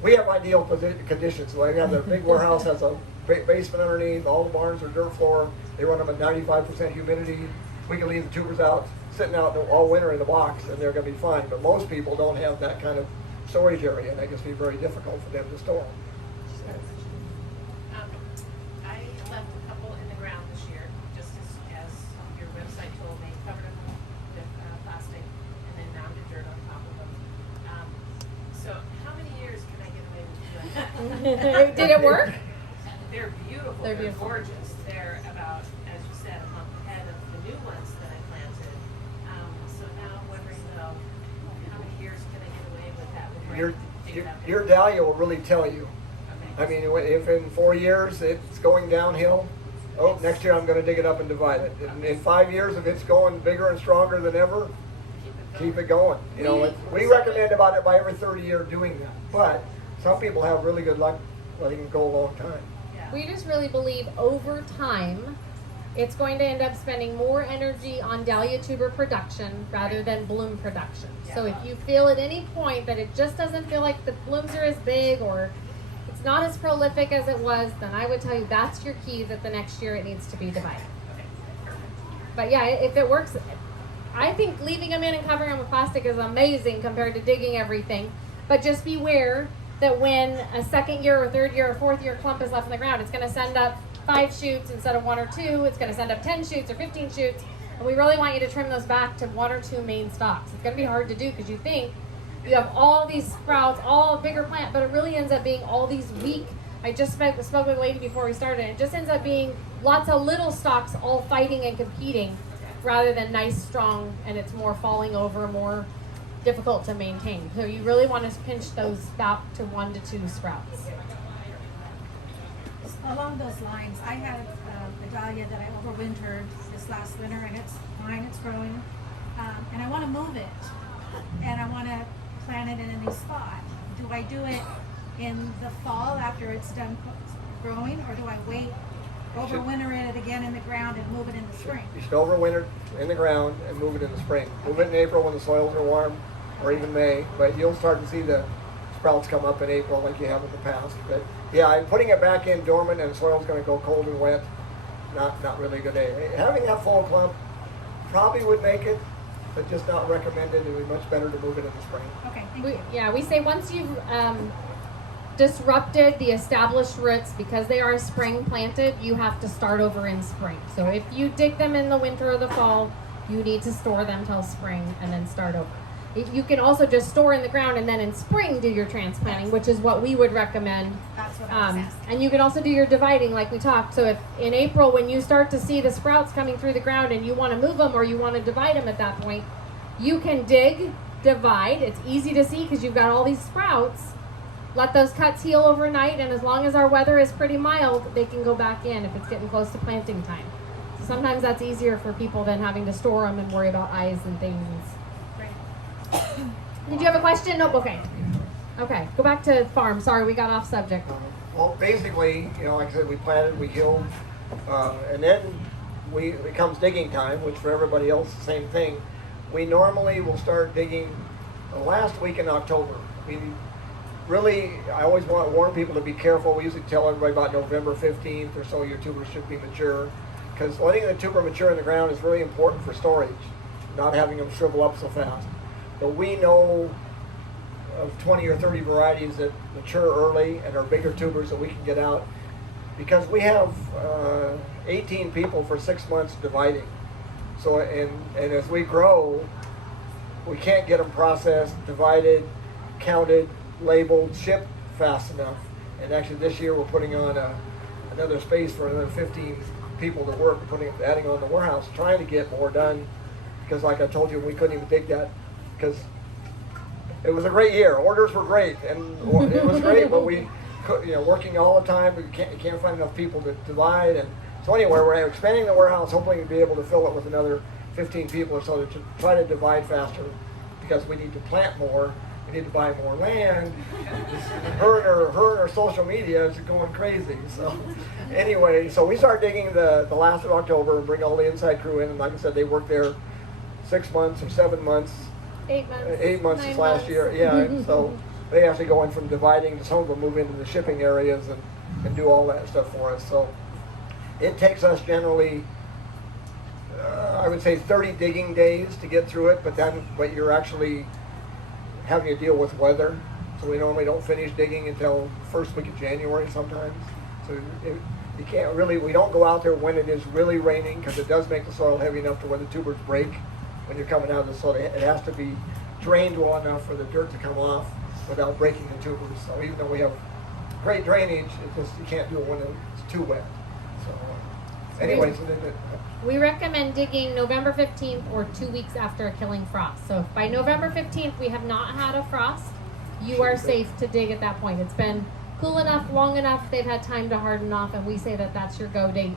we have ideal conditions. Like we have the big warehouse, has a basement underneath, all the barns are dirt floor, they run them at 95% humidity. We can leave the tubers out, sitting out all winter in the box and they're going to be fine. But most people don't have that kind of storage area, and it can be very difficult for them to store. I left a couple in the ground this year, just as your website told me, covered them with plastic and then mounded dirt on top of them. So how many years can I get away with doing that? Did it work? They're beautiful. They're They're beautiful. gorgeous. They're about, as you said, a month ahead of the new ones that I planted. So now I'm wondering, though, how many years can I get away with that? Your dahlia will really tell you. I mean, if in 4 years it's going downhill, next year I'm going to dig it up and divide it. In 5 years, if it's going bigger and stronger than ever, keep it going. We recommend about it by every 30 year doing that. But some people have really good luck letting them go a long time. We just really believe over time, it's going to end up spending more energy on dahlia tuber production rather than bloom production. So if you feel at any point that it just doesn't feel like the blooms are as big or it's not as prolific as it was, then I would tell you that's your key that the next year it needs to be divided. But yeah, if it works, I think leaving them in and covering them with plastic is amazing compared to digging everything. But just beware that when a second year or third year or fourth year clump is left in the ground, it's going to send up 5 shoots instead of 1 or 2. It's going to send up 10 shoots or 15 shoots. And we really want you to trim those back to 1 or 2 main stalks. It's going to be hard to do because you think you have all these sprouts, all bigger plant, but it really ends up being all these weak. I just spoke with a lady before we started, and it just ends up being lots of little stalks all fighting and competing rather than nice, strong, and it's more falling over, more difficult to maintain. So you really want to pinch those back to 1 to 2 sprouts. Along those lines, I had a dahlia that I overwintered this last winter, and it's fine, it's growing, and I want to move it, and I want to plant it in a new spot. Do I do it in the fall after it's done growing, or do I wait, overwinter it again in the ground and move it in the spring? You should overwinter in the ground and move it in the spring. Move it in April when the soils are warm, or even May, but you'll start to see the sprouts come up in April like you have in the past. But yeah, putting it back in dormant and the soil's going to go cold and wet, not really a good idea. Having that fall clump probably would make it, but just not recommended. It would be much better to move it in the spring. Okay, thank you. Yeah, we say once you've disrupted the established roots because they are spring planted, you have to start over in spring. So if you dig them in the winter or the fall, you need to store them till spring and then start over. You can also just store in the ground and then in spring do your transplanting, which is what we would recommend. That's what I was asking. And you can also do your dividing like we talked. So if in April when you start to see the sprouts coming through the ground and you want to move them or you want to divide them at that point, you can dig, divide. It's easy to see because you've got all these sprouts. Let those cuts heal overnight, and as long as our weather is pretty mild, they can go back in if it's getting close to planting time. So sometimes that's easier for people than having to store them and worry about eyes and things. Did you have a question? Nope. Okay. Okay. Go back to farm. Sorry, we got off subject. Well, basically, like I said, we planted, we killed, and then it comes digging time, which for everybody else is the same thing. We normally will start digging the last week in October. I always want to warn people to be careful. We usually tell everybody about November 15th or so your tubers should be mature, because letting the tuber mature in the ground is really important for storage, not having them shrivel up so fast. But we know of 20 or 30 varieties that mature early and are bigger tubers that we can get out, because we have 18 people for 6 months dividing. So and as we grow, we can't get them processed, divided, counted, labeled, shipped fast enough. And actually this year we're putting on another space for another 15 people to work, adding on the warehouse, trying to get more done, because like I told you, we couldn't even dig that, because it was a great year. Orders were great, and it was great, but we, working all the time, we can't find enough people to divide. And so anyway, we're expanding the warehouse, hoping to be able to fill it with another 15 people or so to try to divide faster, because we need to plant more, we need to buy more land. Her and her social media is going crazy. So anyway, so we start digging the last of October and bring all the inside crew in, and like I said, they worked there 6 months or 7 months. 8 months. 8 months this last months. year, yeah. And so they actually go in from dividing to some of them move into the shipping areas and do all that stuff for us. So it takes us generally, I would say 30 digging days to get through it, but you're actually having to deal with weather. So we normally don't finish digging until first week of January sometimes. So you can't really, we don't go out there when it is really raining, because it does make the soil heavy enough to where the tubers break when you're coming out of the soil. It has to be drained well enough for the dirt to come off without breaking the tubers. So even though we have great drainage, you can't do it when it's too wet. So anyway, we recommend digging November 15th or 2 weeks after a killing frost. So if by November 15th we have not had a frost, you are safe to dig at that point. It's been cool enough, long enough, they've had time to harden off, and we say that that's your go date.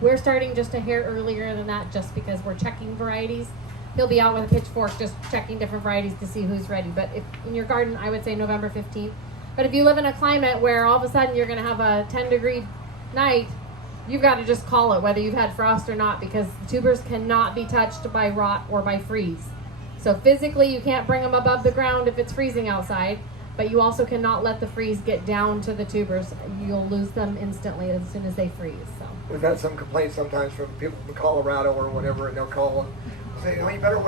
We're starting just a hair earlier than that just because we're checking varieties. He'll be out with a pitchfork just checking different varieties to see who's ready. But if in your garden, I would say November 15th. But if you live in a climate where all of a sudden you're going to have a 10-degree night, you've got to just call it whether you've had frost or not, because tubers cannot be touched by rot or by freeze. So physically you can't bring them above the ground if it's freezing outside, but you also cannot let the freeze get down to the tubers. You'll lose them instantly as soon as they freeze. So we've had some complaints sometimes from people from Colorado or whatever, and they'll call and say, you better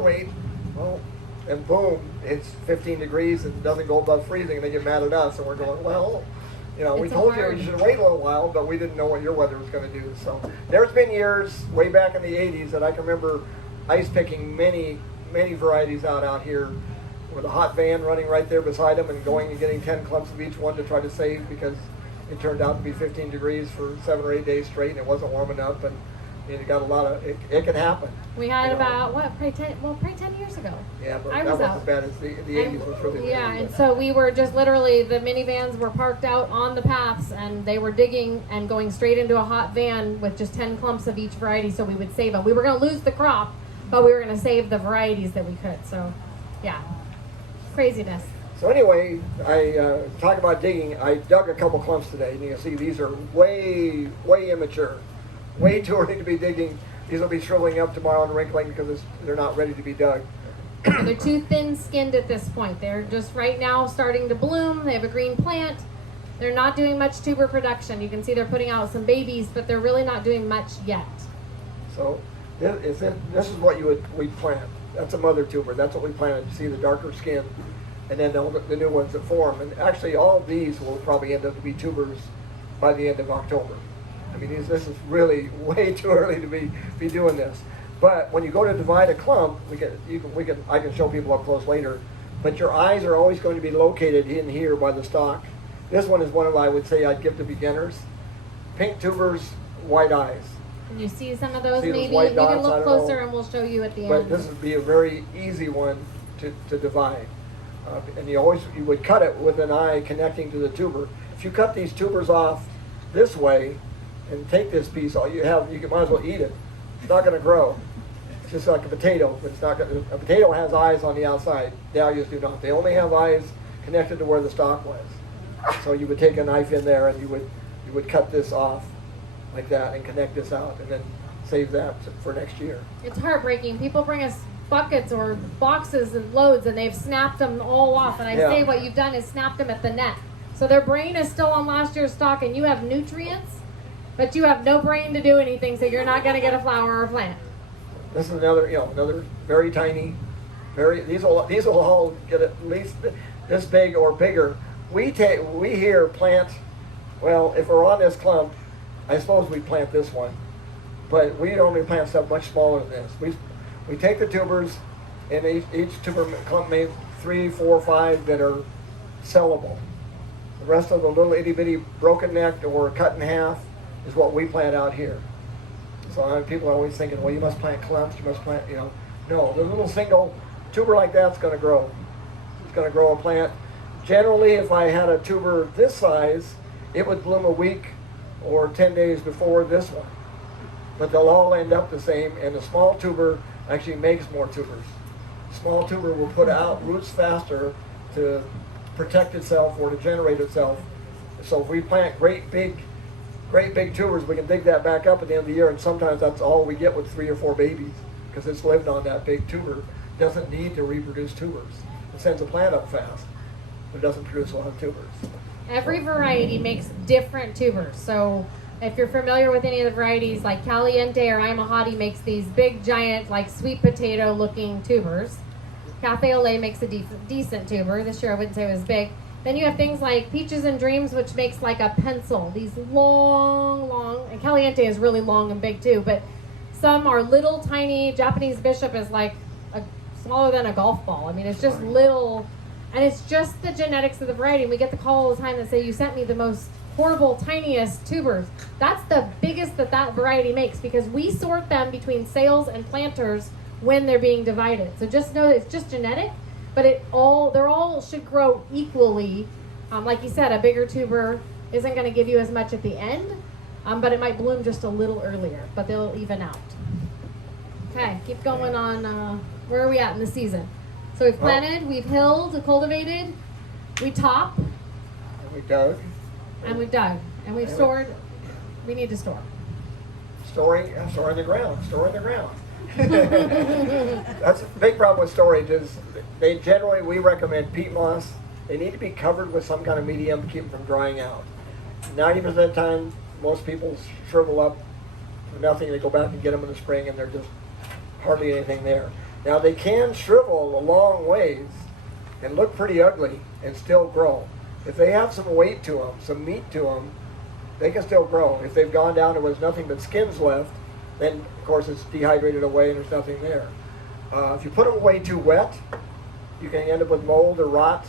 wait. Well, and boom, it's 15 degrees and doesn't go above freezing, and they get mad at us, and we're going, well, we told you you should wait a little while, but we didn't know what your weather was going to do. So there's been years, way back in the 80s, that I can remember ice picking many varieties out here with a hot van running right there beside them and going and getting 10 clumps of each one to try to save, because it turned out to be 15 degrees for 7 or 8 days straight, and it wasn't warm enough, and it got a lot of, it can happen. We had about, probably 10 years ago. Yeah, but that wasn't as bad as the 80s was really bad. Yeah, and so we were just literally, the minivans were parked out on the paths, and they were digging and going straight into a hot van with just 10 clumps of each variety, so we would save them. We were going to lose the crop, but we were going to save the varieties that we could. So, yeah, craziness. So anyway, I talk about digging. I dug a couple clumps today, and you can see these are way immature. Way too early to be digging. These will be shriveling up tomorrow and wrinkling because they're not ready to be dug. So they're too thin-skinned at this point. They're just right now starting to bloom. They have a green plant. They're not doing much tuber production. You can see they're putting out some babies, but they're really not doing much yet. So this is what we'd plant. That's a mother tuber. That's what we planted. You see the darker skin, and then the new ones that form. And actually, all of these will probably end up to be tubers by the end of October. I mean, this is really way too early to be doing this. But when you go to divide a clump, I can show people up close later, but your eyes are always going to be located in here by the stalk. This one is one of, I would say, I'd give to beginners. Pink tubers, white eyes. Can you see some of those See those maybe? white You dots? can I look don't closer know. and we'll show you at the But end. this would be a very easy one to divide. And you would cut it with an eye connecting to the tuber. If you cut these tubers off this way and take this piece, all you might as well eat it. It's not going to grow. It's just like a potato, but it's not going to. A potato has eyes on the outside. Dahlias do not. They only have eyes connected to where the stalk was. So you would take a knife in there and you would cut this off like that and connect this out and then save that for next year. It's heartbreaking. People bring us buckets or boxes and loads and they've snapped them all off. And I Yeah. say what you've done is snapped them at the neck. So their brain is still on last year's stock and you have nutrients, but you have no brain to do anything, so you're not going to get a flower or a plant. This is another very tiny, these will all get at least this big or bigger. We here plant, well, if we're on this clump, I suppose we plant this one, but we normally plant stuff much smaller than this. We take the tubers, and each tuber clump made 3, 4, 5 that are sellable. The rest of the little itty bitty broken necked or cut in half is what we plant out here. So people are always thinking, well, you must plant clumps, you must plant, No, the little single tuber like that's going to grow. It's going to grow a plant. Generally, if I had a tuber this size, it would bloom a week or 10 days before this one. But they'll all end up the same, and the small tuber actually makes more tubers. Small tuber will put out roots faster to protect itself or to generate itself. So if we plant great big tubers, we can dig that back up at the end of the year, and sometimes that's all we get with 3 or 4 babies because it's lived on that big tuber. It doesn't need to reproduce tubers. It sends a plant up fast, but it doesn't produce a lot of tubers. Every variety makes different tubers. So if you're familiar with any of the varieties, like Caliente or Imahati makes these big, giant, like sweet potato looking tubers. Cafe Ole makes a decent tuber. This year I wouldn't say it was big. Then you have things like Peaches and Dreams, which makes like a pencil. These long, and Caliente is really long and big too, but some are little tiny. Japanese Bishop is like smaller than a golf ball. I mean, it's just little, and it's just the genetics of the variety. And we get the call all the time that say, you sent me the most horrible, tiniest tubers. That's the biggest that variety makes because we sort them between sales and planters when they're being divided. So just know that it's just genetic, but they're all should grow equally. Like you said, a bigger tuber isn't going to give you as much at the end, but it might bloom just a little earlier, but they'll even out. Okay, keep going on. Where are we at in the season? So we've planted, we've hilled, cultivated, we top, And we dug. and we've dug, and we've stored. We need to store. Storing the ground. Storing the ground. That's a big problem with storage is we recommend peat moss. They need to be covered with some kind of medium to keep them from drying out. 90% of the time, most people shrivel up for nothing. They go back and get them in the spring and they're just hardly anything there. Now they can shrivel a long ways and look pretty ugly and still grow. If they have some weight to them, some meat to them, they can still grow. If they've gone down and there's nothing but skins left, then of course it's dehydrated away and there's nothing there. If you put them away too wet, you can end up with mold or rot.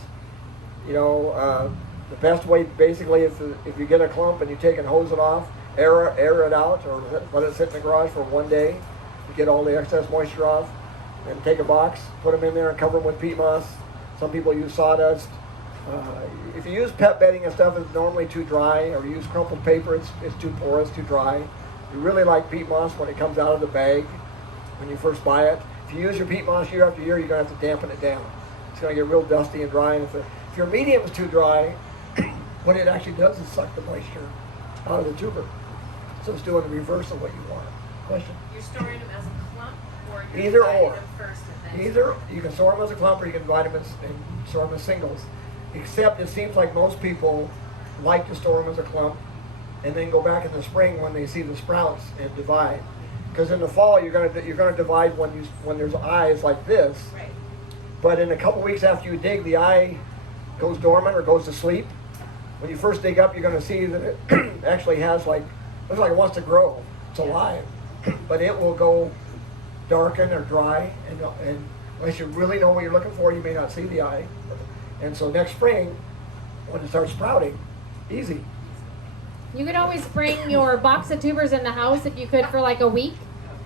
The best way basically if you get a clump and you take and hose it off, air it out or let it sit in the garage for 1 day to get all the excess moisture off. Then take a box, put them in there and cover them with peat moss. Some people use sawdust. If you use pet bedding and stuff, it's normally too dry, or you use crumpled paper, it's too porous, too dry. You really like peat moss when it comes out of the bag, when you first buy it. If you use your peat moss year after year, you're going to have to dampen it down. It's going to get real dusty and dry, and if your medium is too dry, what it actually does is suck the moisture out of the tuber. So it's doing the reverse of what you want. Question? You're storing them as a clump, or you're Either dividing or. them first and then Either you can store them as a clump or you can divide them and store them as singles. Except it seems like most people like to store them as a clump and then go back in the spring when they see the sprouts and divide. Because in the fall you're going to divide when there's eyes like this. Right. But in a couple weeks after you dig, the eye goes dormant or goes to sleep. When you first dig up, you're going to see that it actually looks like it wants to grow. It's alive, but it will go darken or dry, and unless you really know what you're looking for, you may not see the eye. And so next spring, when it starts sprouting, easy. You could always bring your box of tubers in the house if you could for like a week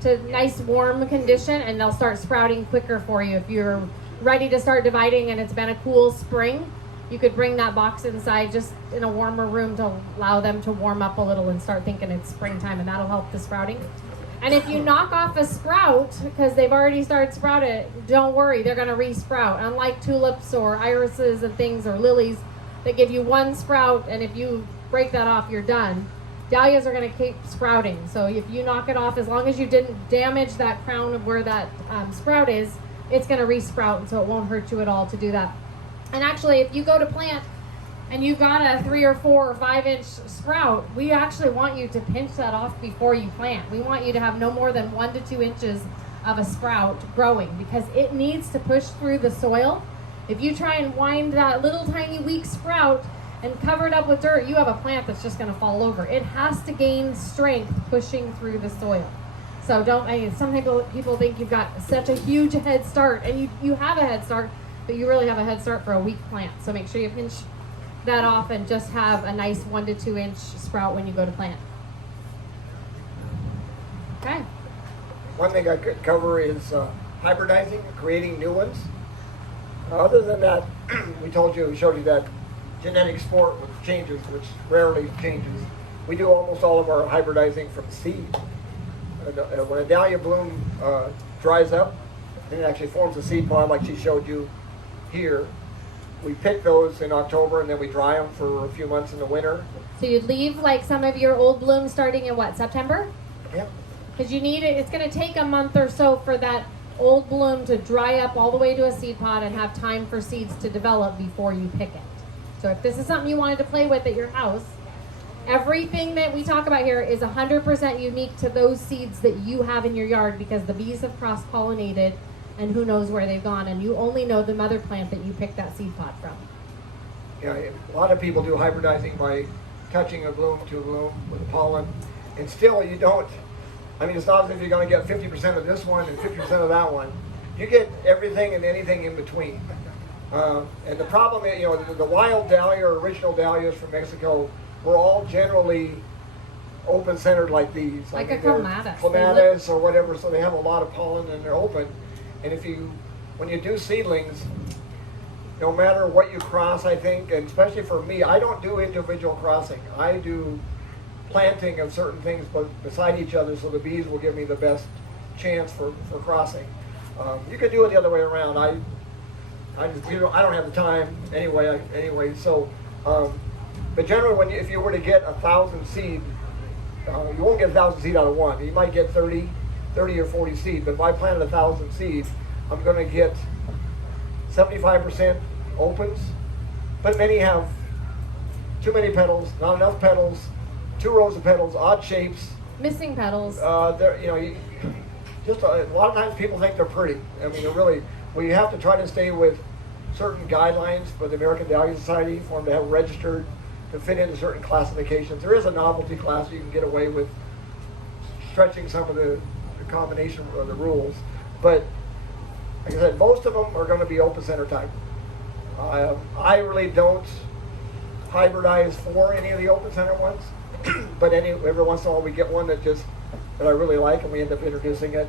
to nice warm condition, and they'll start sprouting quicker for you. If you're ready to start dividing and it's been a cool spring, you could bring that box inside just in a warmer room to allow them to warm up a little and start thinking it's springtime, and that'll help the sprouting. And if you knock off a sprout because they've already started sprouting, don't worry, they're going to re-sprout. Unlike tulips or irises and things or lilies that give you one sprout, and if you break that off, you're done. Dahlias are going to keep sprouting. So if you knock it off, as long as you didn't damage that crown of where that sprout is, it's going to re-sprout, and so it won't hurt you at all to do that. And actually, if you go to plant and you've got a 3 or 4 or 5 inch sprout, we actually want you to pinch that off before you plant. We want you to have no more than 1 to 2 inches of a sprout growing, because it needs to push through the soil. If you try and wind that little tiny weak sprout and cover it up with dirt, you have a plant that's just going to fall over. It has to gain strength pushing through the soil. So some people think you've got such a huge head start, and you have a head start, but you really have a head start for a weak plant. So make sure you pinch that off and just have a nice 1 to 2 inch sprout when you go to plant. Okay. One thing I could cover is hybridizing, creating new ones. Other than that, we showed you that genetic sport with changes, which rarely changes. We do almost all of our hybridizing from seed. When a dahlia bloom dries up, and it actually forms a seed pod like she showed you here, we pick those in October, and then we dry them for a few months in the winter. So you'd leave like some of your old blooms starting in what, September? Yeah. Because you need it, it's going to take a month or so for that old bloom to dry up all the way to a seed pod and have time for seeds to develop before you pick it. So if this is something you wanted to play with at your house, everything that we talk about here is 100% unique to those seeds that you have in your yard, because the bees have cross-pollinated, and who knows where they've gone, and you only know the mother plant that you picked that seed pod from. Yeah, a lot of people do hybridizing by touching a bloom to a bloom with pollen, and still you don't. I mean, it's not as if you're going to get 50% of this one and 50% of that one. You get everything and anything in between. And the problem is, the wild dahlia or original dahlias from Mexico were all generally open-centered like these. Like a clematis. Clematis or whatever, so they have a lot of pollen and they're open. And when you do seedlings, no matter what you cross, I think, and especially for me, I don't do individual crossing. I do planting of certain things beside each other, so the bees will give me the best chance for crossing. You could do it the other way around. I don't have the time anyway. So, but generally, if you were to get 1,000 seed, you won't get 1,000 seed out of one. You might get 30 or 40 seed. But if I planted 1,000 seeds, I'm going to get 75% opens. But many have too many petals, not enough petals, 2 rows of petals, odd shapes. Missing petals. Just a lot of times people think they're pretty. I mean, we have to try to stay with certain guidelines for the American Dahlia Society for them to have registered to fit into certain classifications. There is a novelty class you can get away with stretching some of the combination of the rules, but like I said, most of them are going to be open center type. I really don't hybridize for any of the open center ones, but every once in a while we get one that I really like, and we end up introducing it.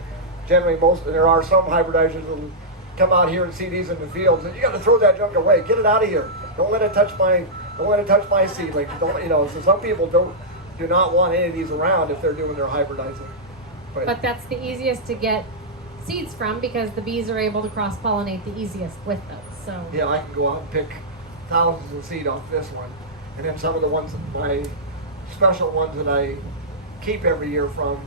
Generally, there are some hybridizers that will come out here and see these in the fields, and you got to throw that junk away. Get it out of here. Don't let it touch my seedlings. So some people do not want any of these around if they're doing their hybridizing. But that's the easiest to get seeds from, because the bees are able to cross-pollinate the easiest with those. So yeah, I can go out and pick thousands of seed off this one, and then some of the ones, my special ones that I keep every year from.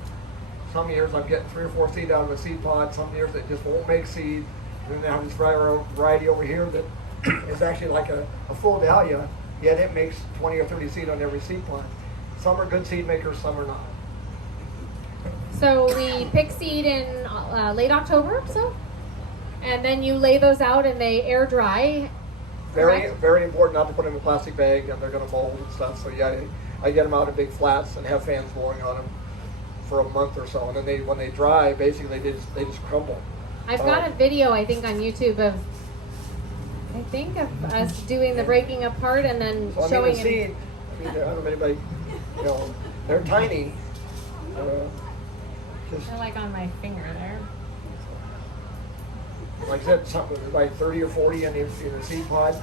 Some years I'm getting 3 or 4 seed out of a seed pod. Some years it just won't make seed. And then I have this variety over here that is actually like a full dahlia, yet it makes 20 or 30 seed on every seed pod. Some are good seed makers, some are not. So we pick seed in late October, and then you lay those out and they air dry. Very important not to put them in a plastic bag, and they're going to mold and stuff. So yeah, I get them out in big flats and have fans blowing on them for a month or so, and then when they dry, basically they just crumble. I've got a video, I think, on YouTube of us doing the breaking apart and then So showing the seed, I don't know if anybody, they're tiny. Just They're like on my finger there. like I said, something like 30 or 40 in the seed pod.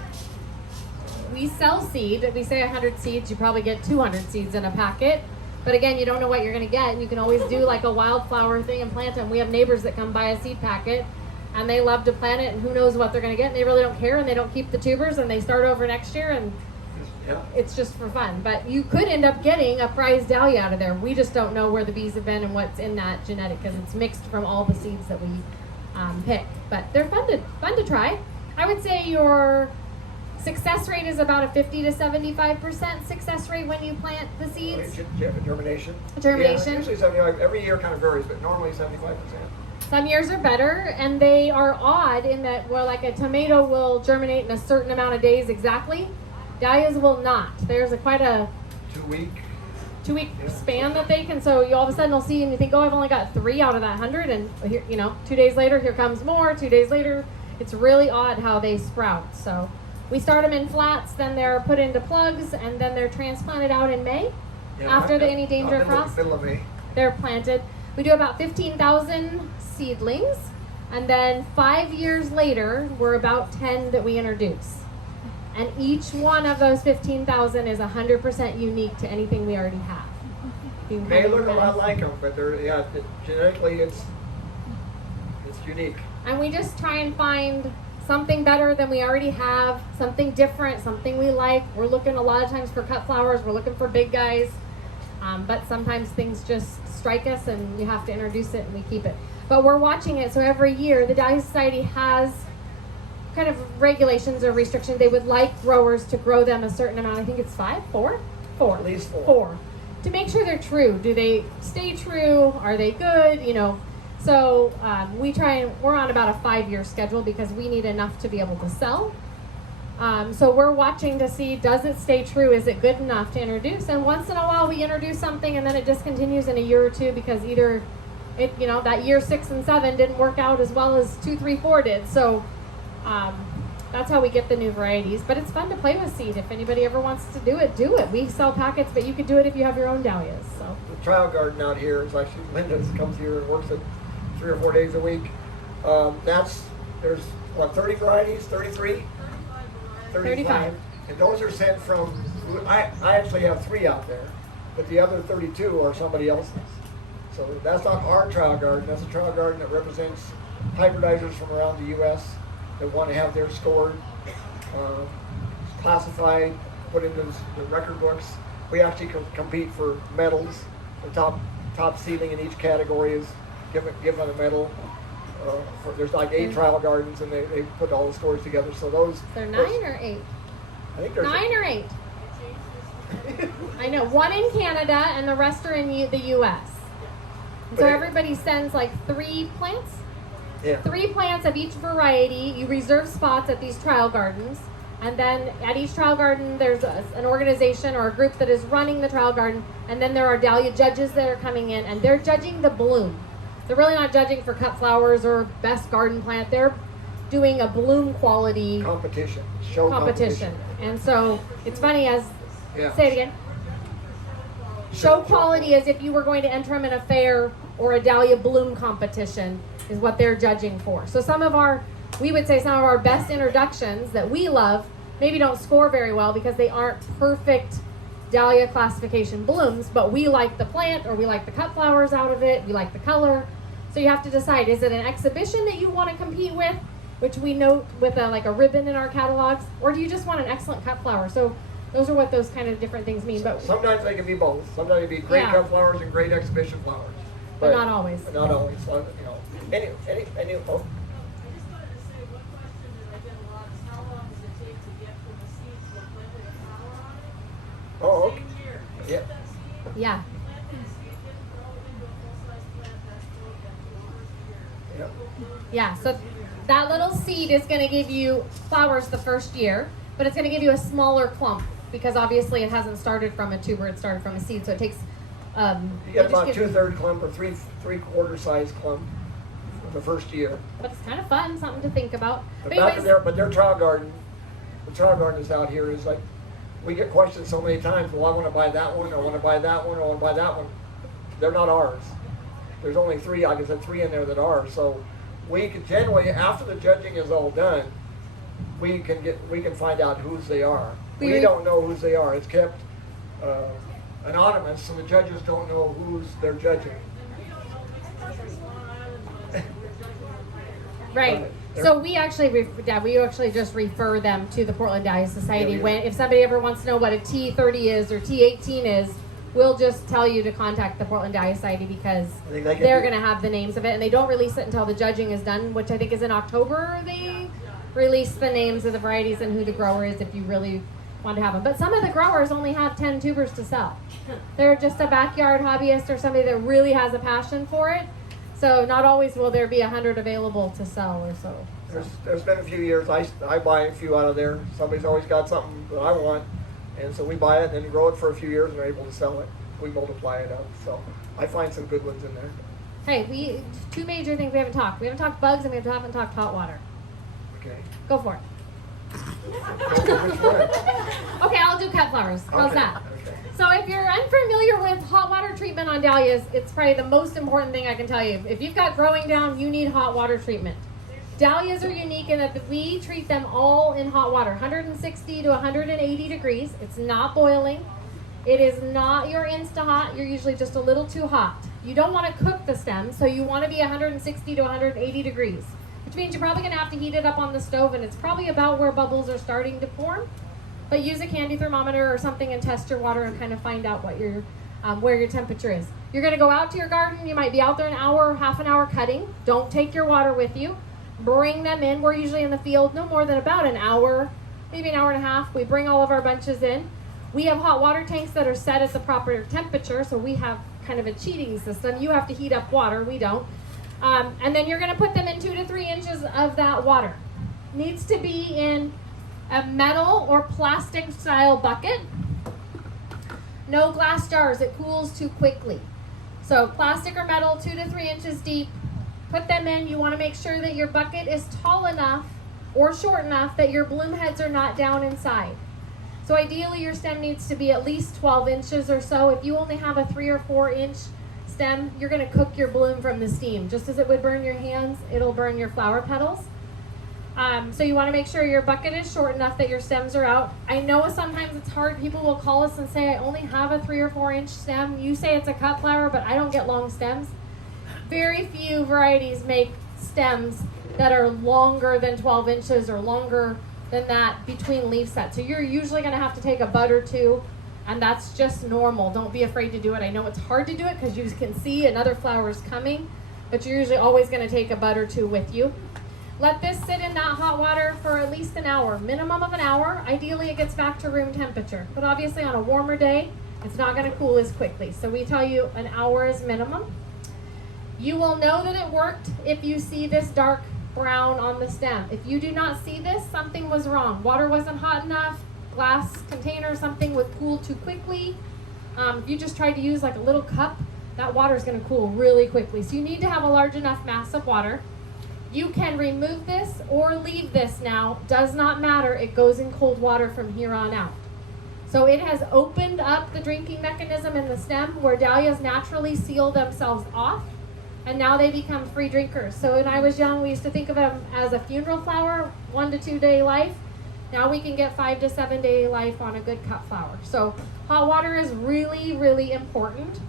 We sell seed. We say 100 seeds. You probably get 200 seeds in a packet. But again, you don't know what you're going to get. And you can always do like a wildflower thing and plant them. We have neighbors that come buy a seed packet and they love to plant it, and who knows what they're going to get. And they really don't care, and they don't keep the tubers, and they start over next year, and it's just for fun. But you could end up getting a prize dahlia out of there. We just don't know where the bees have been and what's in that genetic, because it's mixed from all the seeds that we pick. But they're fun to try. I would say your success rate is about a 50 to 75% success rate when you plant the seeds. Germination. Germination. Yeah, usually 75. Every year kind of varies, but normally 75%. Some years are better, and they are odd in that, well, like a tomato will germinate in a certain amount of days exactly. Dahlias will not. There's quite a 2 week span that they can. So you all of a sudden will see, and you think, oh, I've only got 3 out of that 100, and here, 2 days later, here comes more. 2 days later, it's really odd how they sprout. So we start them in flats, then they're put into plugs, and then they're transplanted out in May after any danger of frost. Middle of May. They're planted. We do about 15,000 seedlings, and then 5 years later, we're about 10 that we introduce. And each one of those 15,000 is 100% unique to anything we already have. They look a lot like them, but they're genetically it's unique. And we just try and find something better than we already have, something different, something we like. We're looking a lot of times for cut flowers. We're looking for big guys. But sometimes things just strike us and you have to introduce it and we keep it. But we're watching it, so every year the Dahlia Society has kind of regulations or restrictions. They would like growers to grow them a certain amount. I think it's 4? At least 4. To make sure they're true. Do they stay true? Are they good? So we're on about a 5-year schedule because we need enough to be able to sell. So we're watching to see, does it stay true? Is it good enough to introduce? And once in a while we introduce something and then it discontinues in a year or two because either that year 6 and 7 didn't work out as well as 2, 3, 4 did. So that's how we get the new varieties. But it's fun to play with seed. If anybody ever wants to do it, do it. We sell packets, but you could do it if you have your own dahlias. So the trial garden out here is actually Linda's comes here and works it 3 or 4 days a week. There's 30 varieties, 33? 35. And those are sent from, I actually have 3 out there, but the other 32 are somebody else's. So that's not our trial garden, that's a trial garden that represents hybridizers from around the U.S. that want to have theirs scored, classified, put into the record books. We actually compete for medals. The top seedling in each category is given a medal. There's like 8 trial gardens, and they put all the scores together. So they're 9 or 8? I think there's 9 or 8. I know 1 in Canada, and the rest are in the U.S. So everybody sends like 3 plants. Yeah. 3 plants of each variety. You reserve spots at these trial gardens, and then at each trial garden there's an organization or a group that is running the trial garden, and then there are dahlia judges that are coming in, and they're judging the bloom. They're really not judging for cut flowers or best garden plant. They're doing a bloom quality competition. And so it's funny say it again. Show quality is if you were going to enter them in a fair or a dahlia bloom competition is what they're judging for. So we would say some of our best introductions that we love maybe don't score very well because they aren't perfect dahlia classification blooms, but we like the plant or we like the cut flowers out of it, we like the color. So you have to decide, is it an exhibition that you want to compete with, which we note with a ribbon in our catalogs, or do you just want an excellent cut flower? So those are what those kind of different things mean. But sometimes they can be both. Sometimes they can be great cut flowers and great exhibition flowers. But not always. Not always. So, any I just wanted to say, one question that I get a lot is how long does it take to get from the seed to a planted flower on it? Oh, Same year. Yeah. That seed, yeah. planted seed, didn't grow into a full-size plant, that's still that first year. Yeah, so that little seed is going to give you flowers the first year, but it's going to give you a smaller clump because obviously it hasn't started from a tuber, it started from a seed, so it takes You get it just about gives- 2/3 clump or three-quarter size clump the first year. But it's kind of fun, something to think about. But But back anyways, in there, but their trial garden, the trial garden is out here is like, we get questioned so many times, well, I want to buy that one, I want to buy that one, I want to buy that one. They're not ours. There's only three, like I said, three in there that are. So we can generally, after the judging is all done, we can find out whose they are. We don't know whose they are. It's kept anonymous, so the judges don't know who's they're judging. right. So we actually, we actually just refer them to the Portland Dahlia Society. Yeah. When if somebody ever wants to know what a T30 is or T18 is, we'll just tell you to contact the Portland Dahlia Society because I think they can they're do- going to have the names of it, and they don't release it until the judging is done, which I think is in October. They release the names of the varieties and who the grower is if you really want to have them. But some of the growers only have 10 tubers to sell. They're just a backyard hobbyist or somebody that really has a passion for it. So not always will there be 100 available to sell or so. There's been a few years, I buy a few out of there. Somebody's always got something that I want, and so we buy it and then grow it for a few years and are able to sell it. We multiply it up. So I find some good ones in there. Hey, two major things we haven't talked. We haven't talked bugs and we haven't talked hot water. Okay. Go for it. Which one? Okay, I'll do cut flowers. How's Okay, that? okay. So if you're unfamiliar with hot water treatment on dahlias, it's probably the most important thing I can tell you. If you've got growing down, you need hot water treatment. Dahlias are unique in that we treat them all in hot water, 160 to 180 degrees. It's not boiling. It is not your Insta-Hot. You're usually just a little too hot. You don't want to cook the stem, so you want to be 160 to 180 degrees, which means you're probably going to have to heat it up on the stove, and it's probably about where bubbles are starting to form. But use a candy thermometer or something and test your water and kind of find out what your where your temperature is. You're going to go out to your garden. You might be out there an hour, half an hour cutting. Don't take your water with you. Bring them in. We're usually in the field no more than about an hour, maybe an hour and a half. We bring all of our bunches in. We have hot water tanks that are set at the proper temperature, so we have kind of a cheating system. You have to heat up water. We don't. And then you're going to put them in 2 to 3 inches of that water. Needs to be in a metal or plastic style bucket. No glass jars. It cools too quickly. So plastic or metal, 2 to 3 inches deep. Put them in. You want to make sure that your bucket is tall enough or short enough that your bloom heads are not down inside. So ideally your stem needs to be at least 12 inches or so. If you only have a 3 or 4 inch stem, you're going to cook your bloom from the steam. Just as it would burn your hands, it'll burn your flower petals. So you want to make sure your bucket is short enough that your stems are out. I know sometimes it's hard. People will call us and say, I only have a 3 or 4 inch stem. You say it's a cut flower, but I don't get long stems. Very few varieties make stems that are longer than 12 inches or longer than that between leaf sets. So you're usually going to have to take a bud or two, and that's just normal. Don't be afraid to do it. I know it's hard to do it because you can see another flower is coming, but you're usually always going to take a bud or two with you. Let this sit in that hot water for at least an hour, minimum of an hour. Ideally, it gets back to room temperature, but obviously on a warmer day, it's not going to cool as quickly. So we tell you an hour is minimum. You will know that it worked if you see this dark brown on the stem. If you do not see this, something was wrong. Water wasn't hot enough, glass container, something would cool too quickly. If you just tried to use like a little cup, that water is going to cool really quickly. So you need to have a large enough mass of water. You can remove this or leave this now. Does not matter. It goes in cold water from here on out. So it has opened up the drinking mechanism in the stem where dahlias naturally seal themselves off. And now they become free drinkers. So when I was young, we used to think of them as a funeral flower, 1 to 2 day life. Now we can get 5 to 7 day life on a good cut flower. So hot water is really, really important.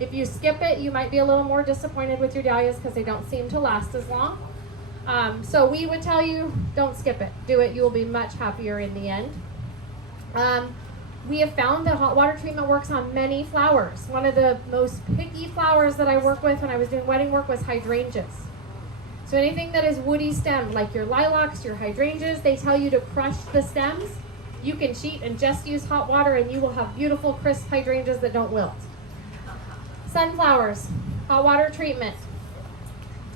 If you skip it, you might be a little more disappointed with your dahlias because they don't seem to last as long. So we would tell you, don't skip it. Do it. You will be much happier in the end. We have found that hot water treatment works on many flowers. One of the most picky flowers that I work with when I was doing wedding work was hydrangeas. So anything that is woody stemmed, like your lilacs, your hydrangeas, they tell you to crush the stems. You can cheat and just use hot water and you will have beautiful, crisp hydrangeas that don't wilt. Sunflowers, hot water treatment.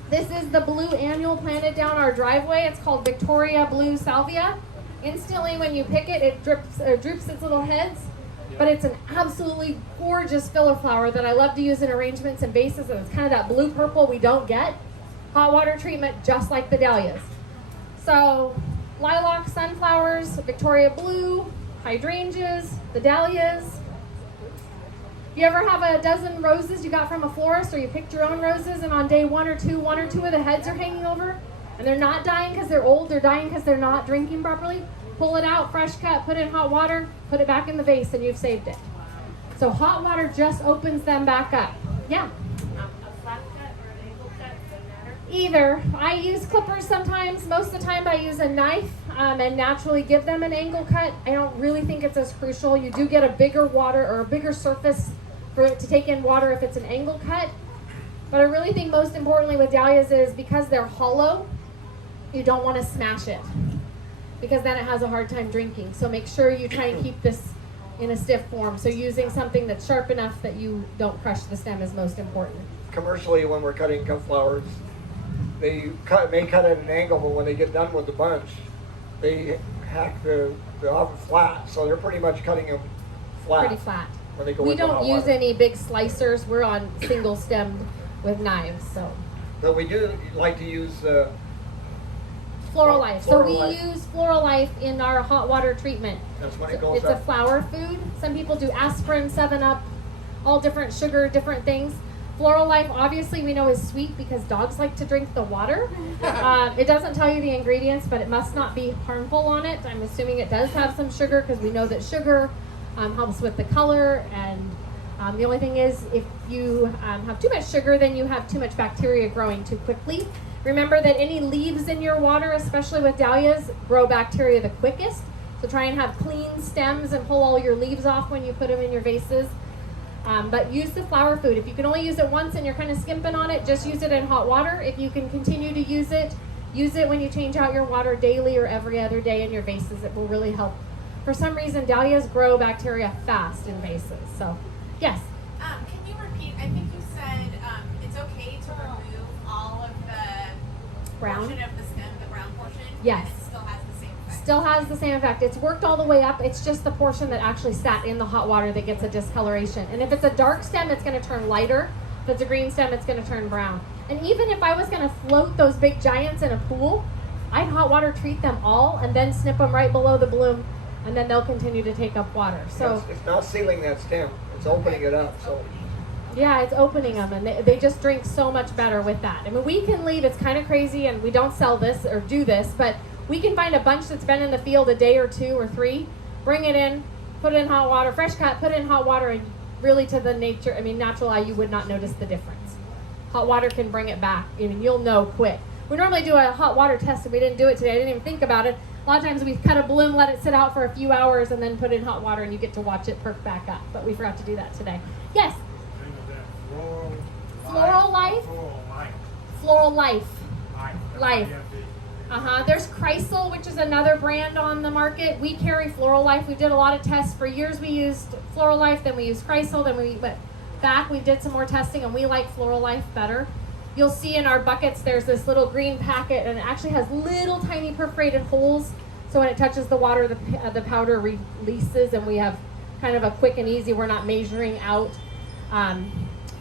This is the blue annual planted down our driveway. It's called Victoria Blue Salvia. Instantly when you pick it, it droops its little heads. But it's an absolutely gorgeous filler flower that I love to use in arrangements and vases, and it's kind of that blue purple we don't get. Hot water treatment, just like the dahlias. So lilac, sunflowers, Victoria blue, hydrangeas, the dahlias. You ever have a dozen roses you got from a florist, or you picked your own roses, and on day one or two of the heads are hanging over, and they're not dying because they're old, they're dying because they're not drinking properly? Pull it out, fresh cut, put it in hot water, put it back in the vase, and you've saved it. So hot water just opens them back up. Yeah? A flat cut or an angle cut, doesn't matter? Either. I use clippers sometimes. Most of the time I use a knife and naturally give them an angle cut. I don't really think it's as crucial. You do get a bigger water or a bigger surface for it to take in water if it's an angle cut. But I really think most importantly with dahlias is because they're hollow, you don't want to smash it, because then it has a hard time drinking. So make sure you try and keep this in a stiff form. So using something that's sharp enough that you don't crush the stem is most important. Commercially, when we're cutting cut flowers, they may cut at an angle, but when they get done with the bunch, they hack the off flat. So they're pretty much cutting them flat. Pretty flat. When they go We into don't hot use water. any big slicers. We're on single stemmed with knives. So But we do like to use Floral Life. So Floral we Life. use Floral Life in our hot water treatment. That's when it So goes it's a up. flower food. Some people do aspirin, 7-Up, all different sugar, different things. Floral Life, obviously, we know is sweet because dogs like to drink the water. It doesn't tell you the ingredients, but it must not be harmful on it. I'm assuming it does have some sugar because we know that sugar helps with the color. And the only thing is, if you have too much sugar, then you have too much bacteria growing too quickly. Remember that any leaves in your water, especially with dahlias, grow bacteria the quickest. So try and have clean stems and pull all your leaves off when you put them in your vases. But use the flower food. If you can only use it once and you're kind of skimping on it, just use it in hot water. If you can continue to use it when you change out your water daily or every other day in your vases. It will really help. For some reason, dahlias grow bacteria fast in vases. So, yes? Can you repeat? I think you said it's okay to remove all of the Brown? portion of the stem, the brown portion. Yes. And it still has the same effect. Still has the same effect. It's worked all the way up. It's just the portion that actually sat in the hot water that gets a discoloration. And if it's a dark stem, it's going to turn lighter. If it's a green stem, it's going to turn brown. And even if I was going to float those big giants in a pool, I'd hot water treat them all and then snip them right below the bloom, and then they'll continue to take up water. So It's not sealing that stem. It's opening it up. So yeah, it's opening them, and they just drink so much better with that. I mean, we can leave, it's kind of crazy, and we don't sell this or do this, but we can find a bunch that's been in the field a day or 2 or 3, bring it in, put it in hot water, fresh cut, put it in hot water, and really to the natural eye, you would not notice the difference. Hot water can bring it back. I mean, you'll know quick. We normally do a hot water test, and we didn't do it today. I didn't even think about it. A lot of times we cut a bloom, let it sit out for a few hours, and then put it in hot water, and you get to watch it perk back up. But we forgot to do that today. Yes? Name of that Floral Life? Floral Life. Floral Life. Life. Life. There's Chrysal, which is another brand on the market. We carry Floral Life. We did a lot of tests. For years we used Floral Life, then we used Chrysal, then we went back. We did some more testing, and we like Floral Life better. You'll see in our buckets there's this little green packet, and it actually has little tiny perforated holes. So when it touches the water, the powder releases, and we have kind of a quick and easy. We're not measuring out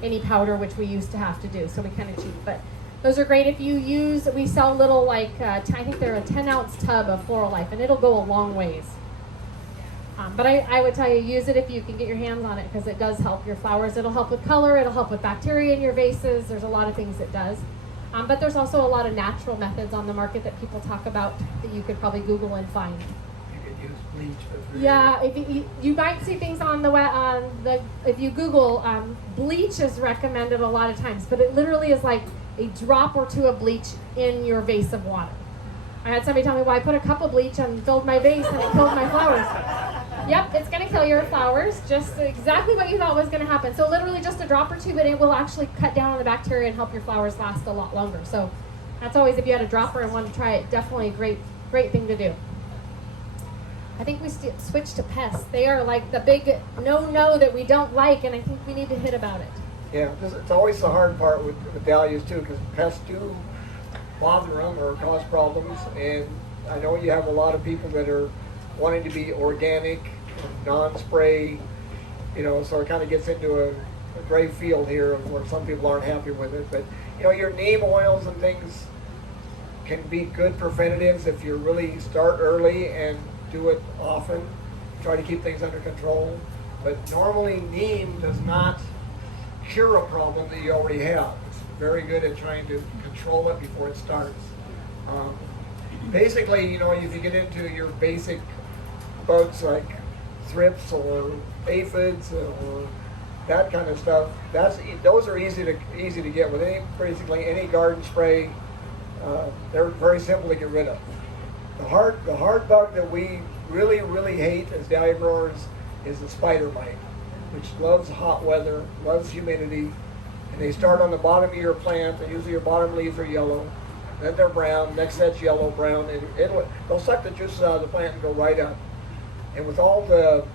any powder, which we used to have to do. So we kind of cheat, but those are great if you use. We sell little I think they're a 10-ounce tub of Floral Life, and it'll go a long ways. But I would tell you, use it if you can get your hands on it, because it does help your flowers. It'll help with color. It'll help with bacteria in your vases. There's a lot of things it does. But there's also a lot of natural methods on the market that people talk about that you could probably Google and find. you could use bleach. Yeah, if you might see things on if you Google, bleach is recommended a lot of times, but it literally is like a drop or 2 of bleach in your vase of water. I had somebody tell me, well, I put a cup of bleach and filled my vase and it killed my flowers. Yep, it's going to kill your flowers, just exactly what you thought was going to happen. So literally just a drop or 2, but it will actually cut down on the bacteria and help your flowers last a lot longer. So that's always, if you had a dropper and wanted to try it, definitely a great thing to do. I think we switched to pests. They are like the big no that we don't like, and I think we need to hit about it. Yeah, it's always the hard part with dahlias too, because pests do bother them or cause problems. And I know you have a lot of people that are wanting to be organic, non-spray, So it kind of gets into a gray field here where some people aren't happy with it. But your neem oils and things can be good preventatives if you really start early and do it often. Try to keep things under control. But normally neem does not cure a problem that you already have. It's very good at trying to control it before it starts. Basically, if you get into your basic bugs like thrips or aphids or that kind of stuff, those are easy to get with basically any garden spray. They're very simple to get rid of. The hard bug that we really hate as dahlia growers is the spider mite, which loves hot weather, loves humidity, and they start on the bottom of your plant, and usually your bottom leaves are yellow, then they're brown, next set's yellow, brown, and they'll suck the juices out of the plant and go right up. And with all the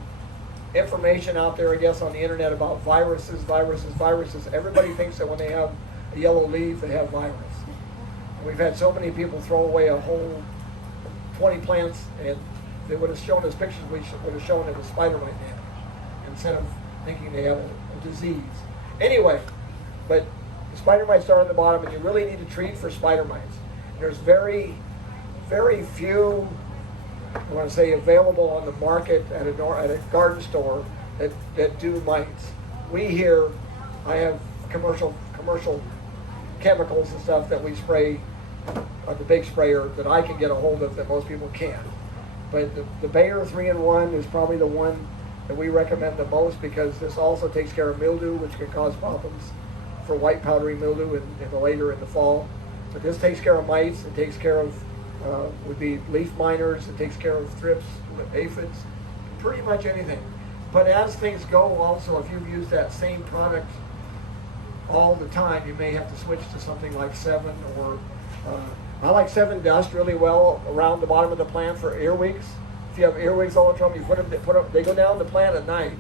information out there, I guess, on the internet about viruses, everybody thinks that when they have a yellow leaf, they have virus. And we've had so many people throw away a whole 20 plants, and they would have shown us pictures, we would have shown it was spider mite damage, instead of thinking they have a disease. Anyway, but the spider mites start on the bottom, and you really need to treat for spider mites. There's very few, I want to say, available on the market at a garden store that do mites. We here, I have commercial chemicals and stuff that we spray on the big sprayer that I can get a hold of that most people can't. But the Bayer 3-in-1 is probably the one that we recommend the most, because this also takes care of mildew, which can cause problems for white powdery mildew later in the fall. But this takes care of mites. It takes care of would be leaf miners. It takes care of thrips, aphids, pretty much anything. But as things go, also, if you've used that same product all the time, you may have to switch to something like 7 or I like 7 Dust really well around the bottom of the plant for earwigs. If you have earwigs all the time, you put them, they go down the plant at night.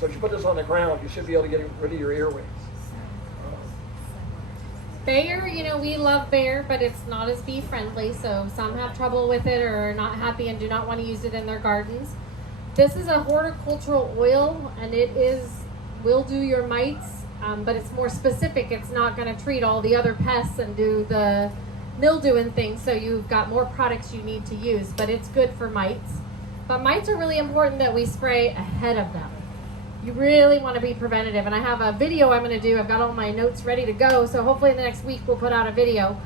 So if you put this on the ground, you should be able to get rid of your earwigs. Bayer, we love Bayer, but it's not as bee friendly, so some have trouble with it or are not happy and do not want to use it in their gardens. This is a horticultural oil, and will do your mites, but it's more specific. It's not going to treat all the other pests and do the mildew and things, so you've got more products you need to use, but it's good for mites. But mites are really important that we spray ahead of them. You really want to be preventative, and I have a video I'm going to do. I've got all my notes ready to go, so hopefully in the next week we'll put out a video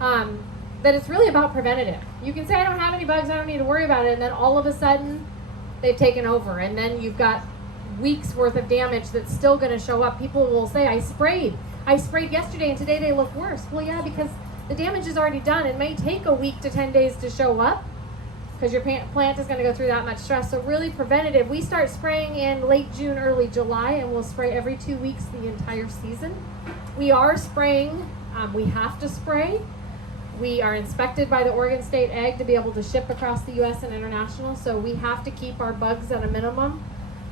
that it's really about preventative. You can say, I don't have any bugs, I don't need to worry about it, and then all of a sudden they've taken over, and then you've got weeks worth of damage that's still going to show up. People will say, I sprayed yesterday and today they look worse. Well, yeah, because the damage is already done. It may take a week to 10 days to show up because your plant is going to go through that much stress. So really preventative. We start spraying in late June, early July, and we'll spray every 2 weeks the entire season. We are spraying. We have to spray. We are inspected by the Oregon State Ag to be able to ship across the U.S. and international, so we have to keep our bugs at a minimum.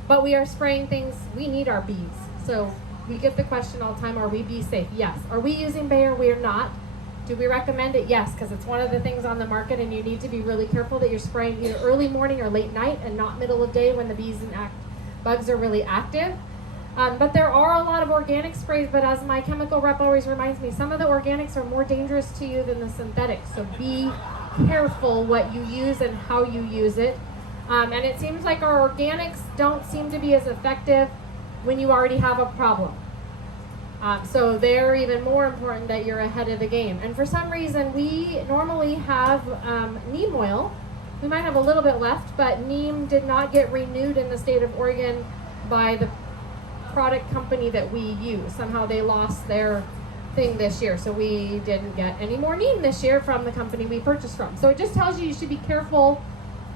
But we are spraying things. We need our bees. So we get the question all the time, are we bee safe? Yes. Are we using Bayer? We are not. Do we recommend it? Yes, because it's one of the things on the market, and you need to be really careful that you're spraying either early morning or late night and not middle of day when the bugs are really active. But there are a lot of organic sprays, but as my chemical rep always reminds me, some of the organics are more dangerous to you than the synthetics. So be careful what you use and how you use it. And it seems like our organics don't seem to be as effective when you already have a problem. So they're even more important that you're ahead of the game. And for some reason, we normally have neem oil. We might have a little bit left, but neem did not get renewed in the state of Oregon by the product company that we use. Somehow they lost their thing this year, so we didn't get any more neem this year from the company we purchased from. So it just tells you should be careful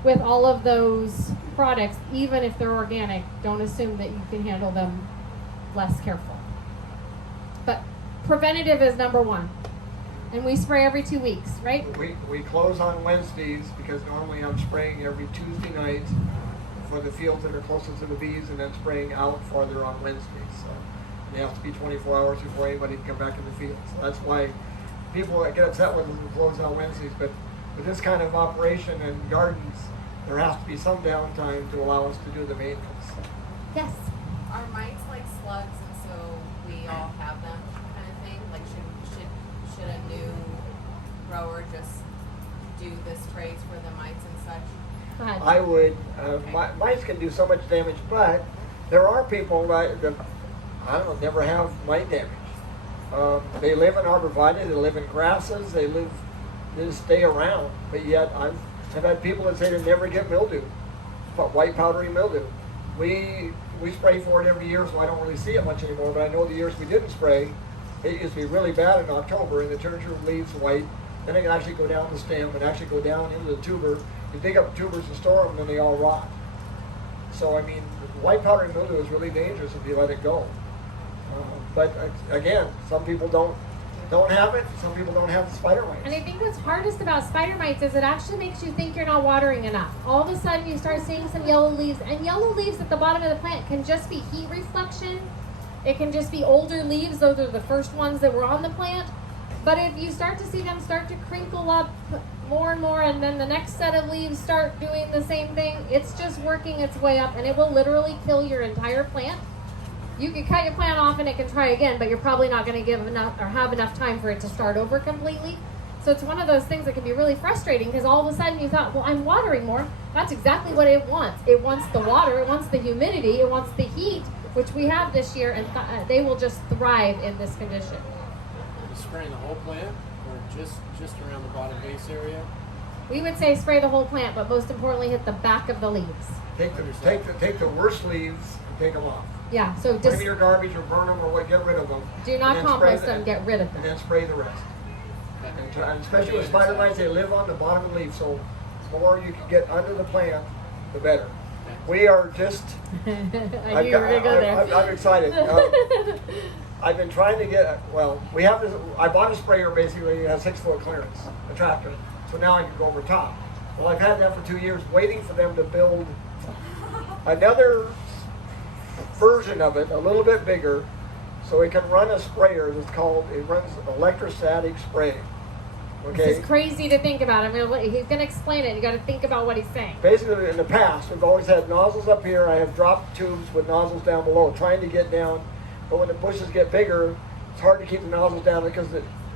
with all of those products, even if they're organic. Don't assume that you can handle them less careful. But preventative is number one. And we spray every 2 weeks, right? We close on Wednesdays because normally I'm spraying every Tuesday night for the fields that are closest to the bees, and then spraying out farther on Wednesdays. So they have to be 24 hours before anybody can come back in the field. So that's why people get upset when we close on Wednesdays. But with this kind of operation in gardens, there has to be some downtime to allow us to do the maintenance. Yes. slugs, and so we all have them, kind of thing? Like, should a new grower just do the sprays for the mites and such? Go ahead. I would. Mice can do so much damage, but there are people that I don't know, never have mite damage. They live in arborvitae, they live in grasses, they just stay around. But yet, I've had people that say they never get mildew, but white powdery mildew. We spray for it every year, so I don't really see it much anymore. But I know the years we didn't spray, it used to be really bad in October, and it turns your leaves white. Then it can actually go down the stem and actually go down into the tuber. You dig up tubers and store them, and then they all rot. So I mean, white powdery mildew is really dangerous if you let it go. But again, some people don't have it. Some people don't have the spider mites. And I think what's hardest about spider mites is it actually makes you think you're not watering enough. All of a sudden you start seeing some yellow leaves, and yellow leaves at the bottom of the plant can just be heat reflection. It can just be older leaves. Those are the first ones that were on the plant. But if you start to see them start to crinkle up more and more, and then the next set of leaves start doing the same thing, it's just working its way up, and it will literally kill your entire plant. You can cut your plant off and it can try again, but you're probably not going to give enough or have enough time for it to start over completely. So it's one of those things that can be really frustrating, because all of a sudden you thought, well, I'm watering more. That's exactly what it wants. It wants the water, it wants the humidity, it wants the heat, which we have this year, and they will just thrive in this condition. Are you spraying the whole plant or just around the bottom base area? We would say spray the whole plant, but most importantly, hit the back of the leaves. Take the worst leaves and take them off. Yeah, so Put them just in your garbage or burn them or what, get rid of them. do not And then spray compost them, get rid of And them. then spray the rest. And especially with spider mites, they live on the bottom of the leaf, so the more you can get under the plant, the better. We are just... I knew you were going to go there. I'm excited. I've been trying to get, well, we have this, I bought a sprayer basically, it has 6-foot clearance, a tractor, so now I can go over top. Well, I've had that for 2 years, waiting for them to build another version of it, a little bit bigger, so it can run a sprayer that's called, it runs electrostatic spray. Okay? This is crazy to think about. He's going to explain it. You got to think about what he's saying. Basically, in the past, we've always had nozzles up here. I have dropped tubes with nozzles down below, trying to get down. But when the bushes get bigger, it's hard to keep the nozzles down because,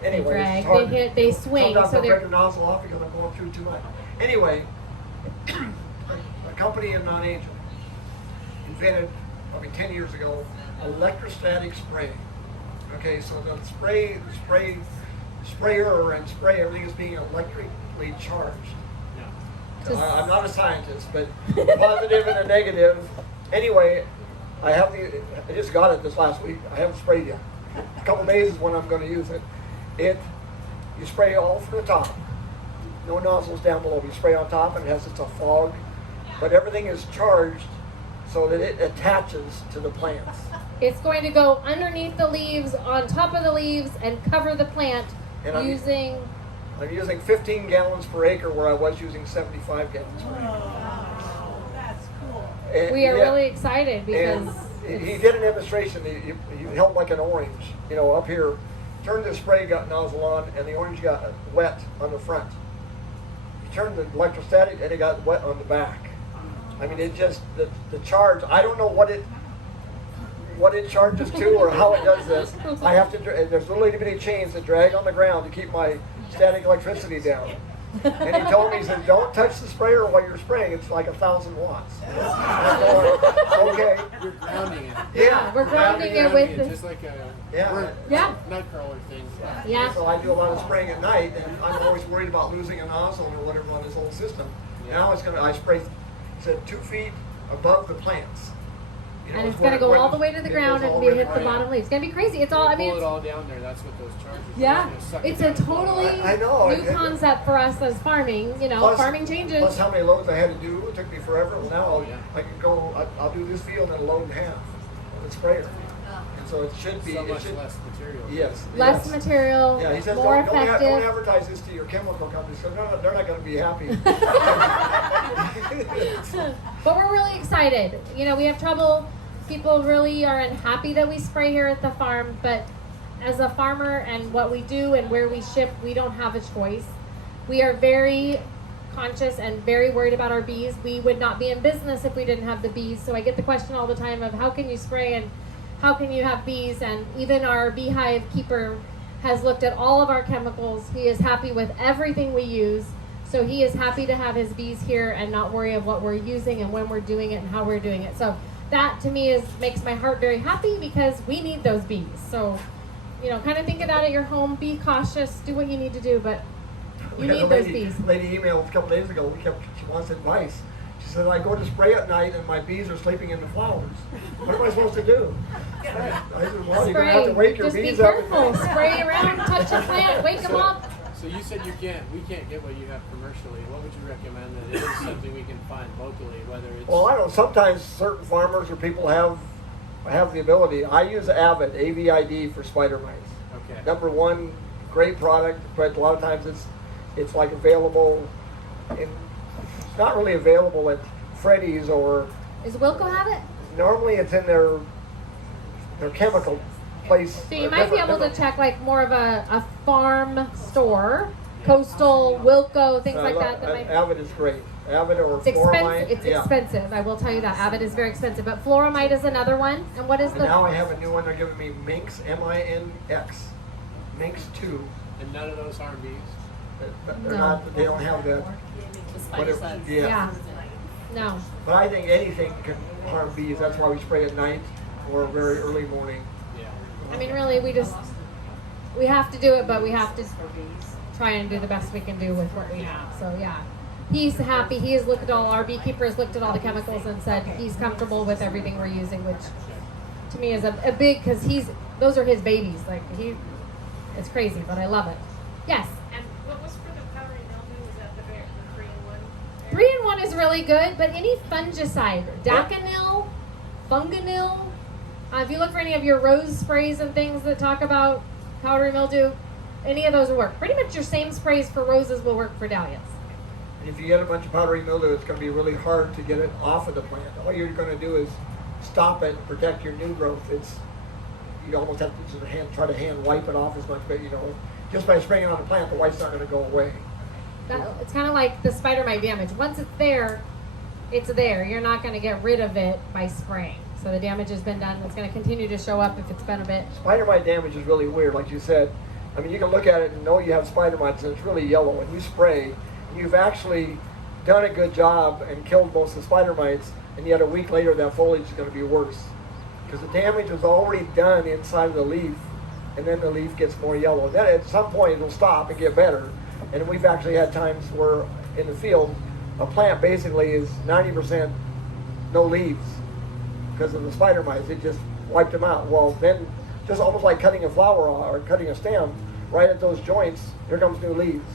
anyway, Drag, it's hard. they hit, they swing. Sometimes So I break they're the nozzle off because I'm going through too much. Anyway, a company in non-Angel invented, probably 10 years ago, electrostatic spray. Okay, so the sprayer and spray, everything is being electrically charged. Yeah. I'm not a scientist, but a positive and a negative. Anyway, I just got it this last week. I haven't sprayed yet. A couple days is when I'm going to use it. You spray all from the top. No nozzles down below. You spray on top, and it has just a fog. But everything is charged so that it attaches to the plants. It's going to go underneath the leaves, on top of the leaves, and cover the plant And I'm using 15 gallons per acre where I was using 75 gallons per acre. Wow, that's cool. And We are yeah, really excited because and he did a demonstration. He held like an orange, up here. Turned the spray nozzle on, and the orange got wet on the front. He turned the electrostatic, and it got wet on the back. I mean, it just the charge. I don't know what it charges to or how it does this. I have to. There's little itty bitty chains that drag on the ground to keep my static electricity down. And he told me, he said, don't touch the sprayer while you're spraying. It's like 1,000 watts. I'm going, okay. You're grounding it. Yeah, we're grounding it with the- just like a Yeah. Yeah. nightcrawler thing. Yeah. So I do a lot of spraying at night, and I'm always worried about losing a nozzle or whatever on this whole system. Now I spray, 2 feet above the plants. and it's going to go all the way to the ground and be hit the bottom leaves. It's going to be crazy. It's all, I mean, pull it it's, all down there. That's what those charges are. yeah, It's gonna suck it it's a down. totally I know. new concept for us as farming. Farming changes. Plus how many loads I had to do. It took me forever. Well, now Yeah. I can go, I'll do this field and load in half with a sprayer. And so it should be, So it much should, less material. yes. Less yes. material, Yeah, he says more don't effective. advertise this to your chemical companies because they're not going to be happy. But we're really excited. We have trouble. People really aren't happy that we spray here at the farm, but as a farmer and what we do and where we ship, we don't have a choice. We are very conscious and very worried about our bees. We would not be in business if we didn't have the bees. So I get the question all the time of how can you spray and how can you have bees? And even our beehive keeper has looked at all of our chemicals. He is happy with everything we use. So he is happy to have his bees here and not worry of what we're using and when we're doing it and how we're doing it. So that to me makes my heart very happy because we need those bees. So, kind of think of that at your home. Be cautious. Do what you need to do, but you need those bees. Lady emailed a couple days ago. She wants advice. She said, I go to spray at night and my bees are sleeping in the flowers. What am I supposed to do? I said, well, you're going to have to wake your Just bees be up. careful. Spray around, touch a plant, wake them up. So you said we can't get what you have commercially. What would you recommend that is something we can find locally, whether it's... Well, I don't know. Sometimes certain farmers or people have the ability. I use Avid, AVID, for spider mites. Okay. Number one, great product, but a lot of times it's like available it's not really available at Freddy's or... Is Wilco have it? Normally it's in their chemical place. So you might be able to check like more of a farm store, Coastal, Wilco, things like that. That might... Avid is great. Avid or It's expensive. Floramite. It's expensive. I will tell you that. Avid is very expensive. But Floramite is another one. And what is And now I have a new one. They're giving me Minx, M-I-N-X. Minx 2. And none of those harm bees? They're No. not, they don't have that. The spider slugs. Yeah. No. But I think anything can harm bees. That's why we spray at night or very early morning. Yeah. I mean, really, we have to do it, but we have to try and do the best we can do with what we have. So, yeah. He's happy. He has looked at our beekeeper has looked at all the chemicals and said he's comfortable with everything we're using, which to me is a big, because those are his babies. Like, it's crazy, but I love it. Yes? And what was for the powdery mildew? Was that the 3-in-1? 3-in-1 is really good, but any fungicide, Daconil, Funganil, if you look for any of your rose sprays and things that talk about powdery mildew, any of those will work. Pretty much your same sprays for roses will work for dahlias. And if you get a bunch of powdery mildew, it's going to be really hard to get it off of the plant. All you're going to do is stop it and protect your new growth. You almost have to just try to hand wipe it off as much, but just by spraying it on the plant, the white's not going to go away. It's kind of like the spider mite damage. Once it's there, it's there. You're not going to get rid of it by spraying. So the damage has been done. It's going to continue to show up if it's been a bit. Spider mite damage is really weird, like you said. I mean, you can look at it and know you have spider mites, and it's really yellow. When you spray, you've actually done a good job and killed most of the spider mites, and yet a week later that foliage is going to be worse. Because the damage was already done inside of the leaf, and then the leaf gets more yellow. Then at some point it'll stop and get better. And we've actually had times where in the field, a plant basically is 90% no leaves because of the spider mites. It just wiped them out. Well, then just almost like cutting a flower off or cutting a stem, right at those joints, here comes new leaves.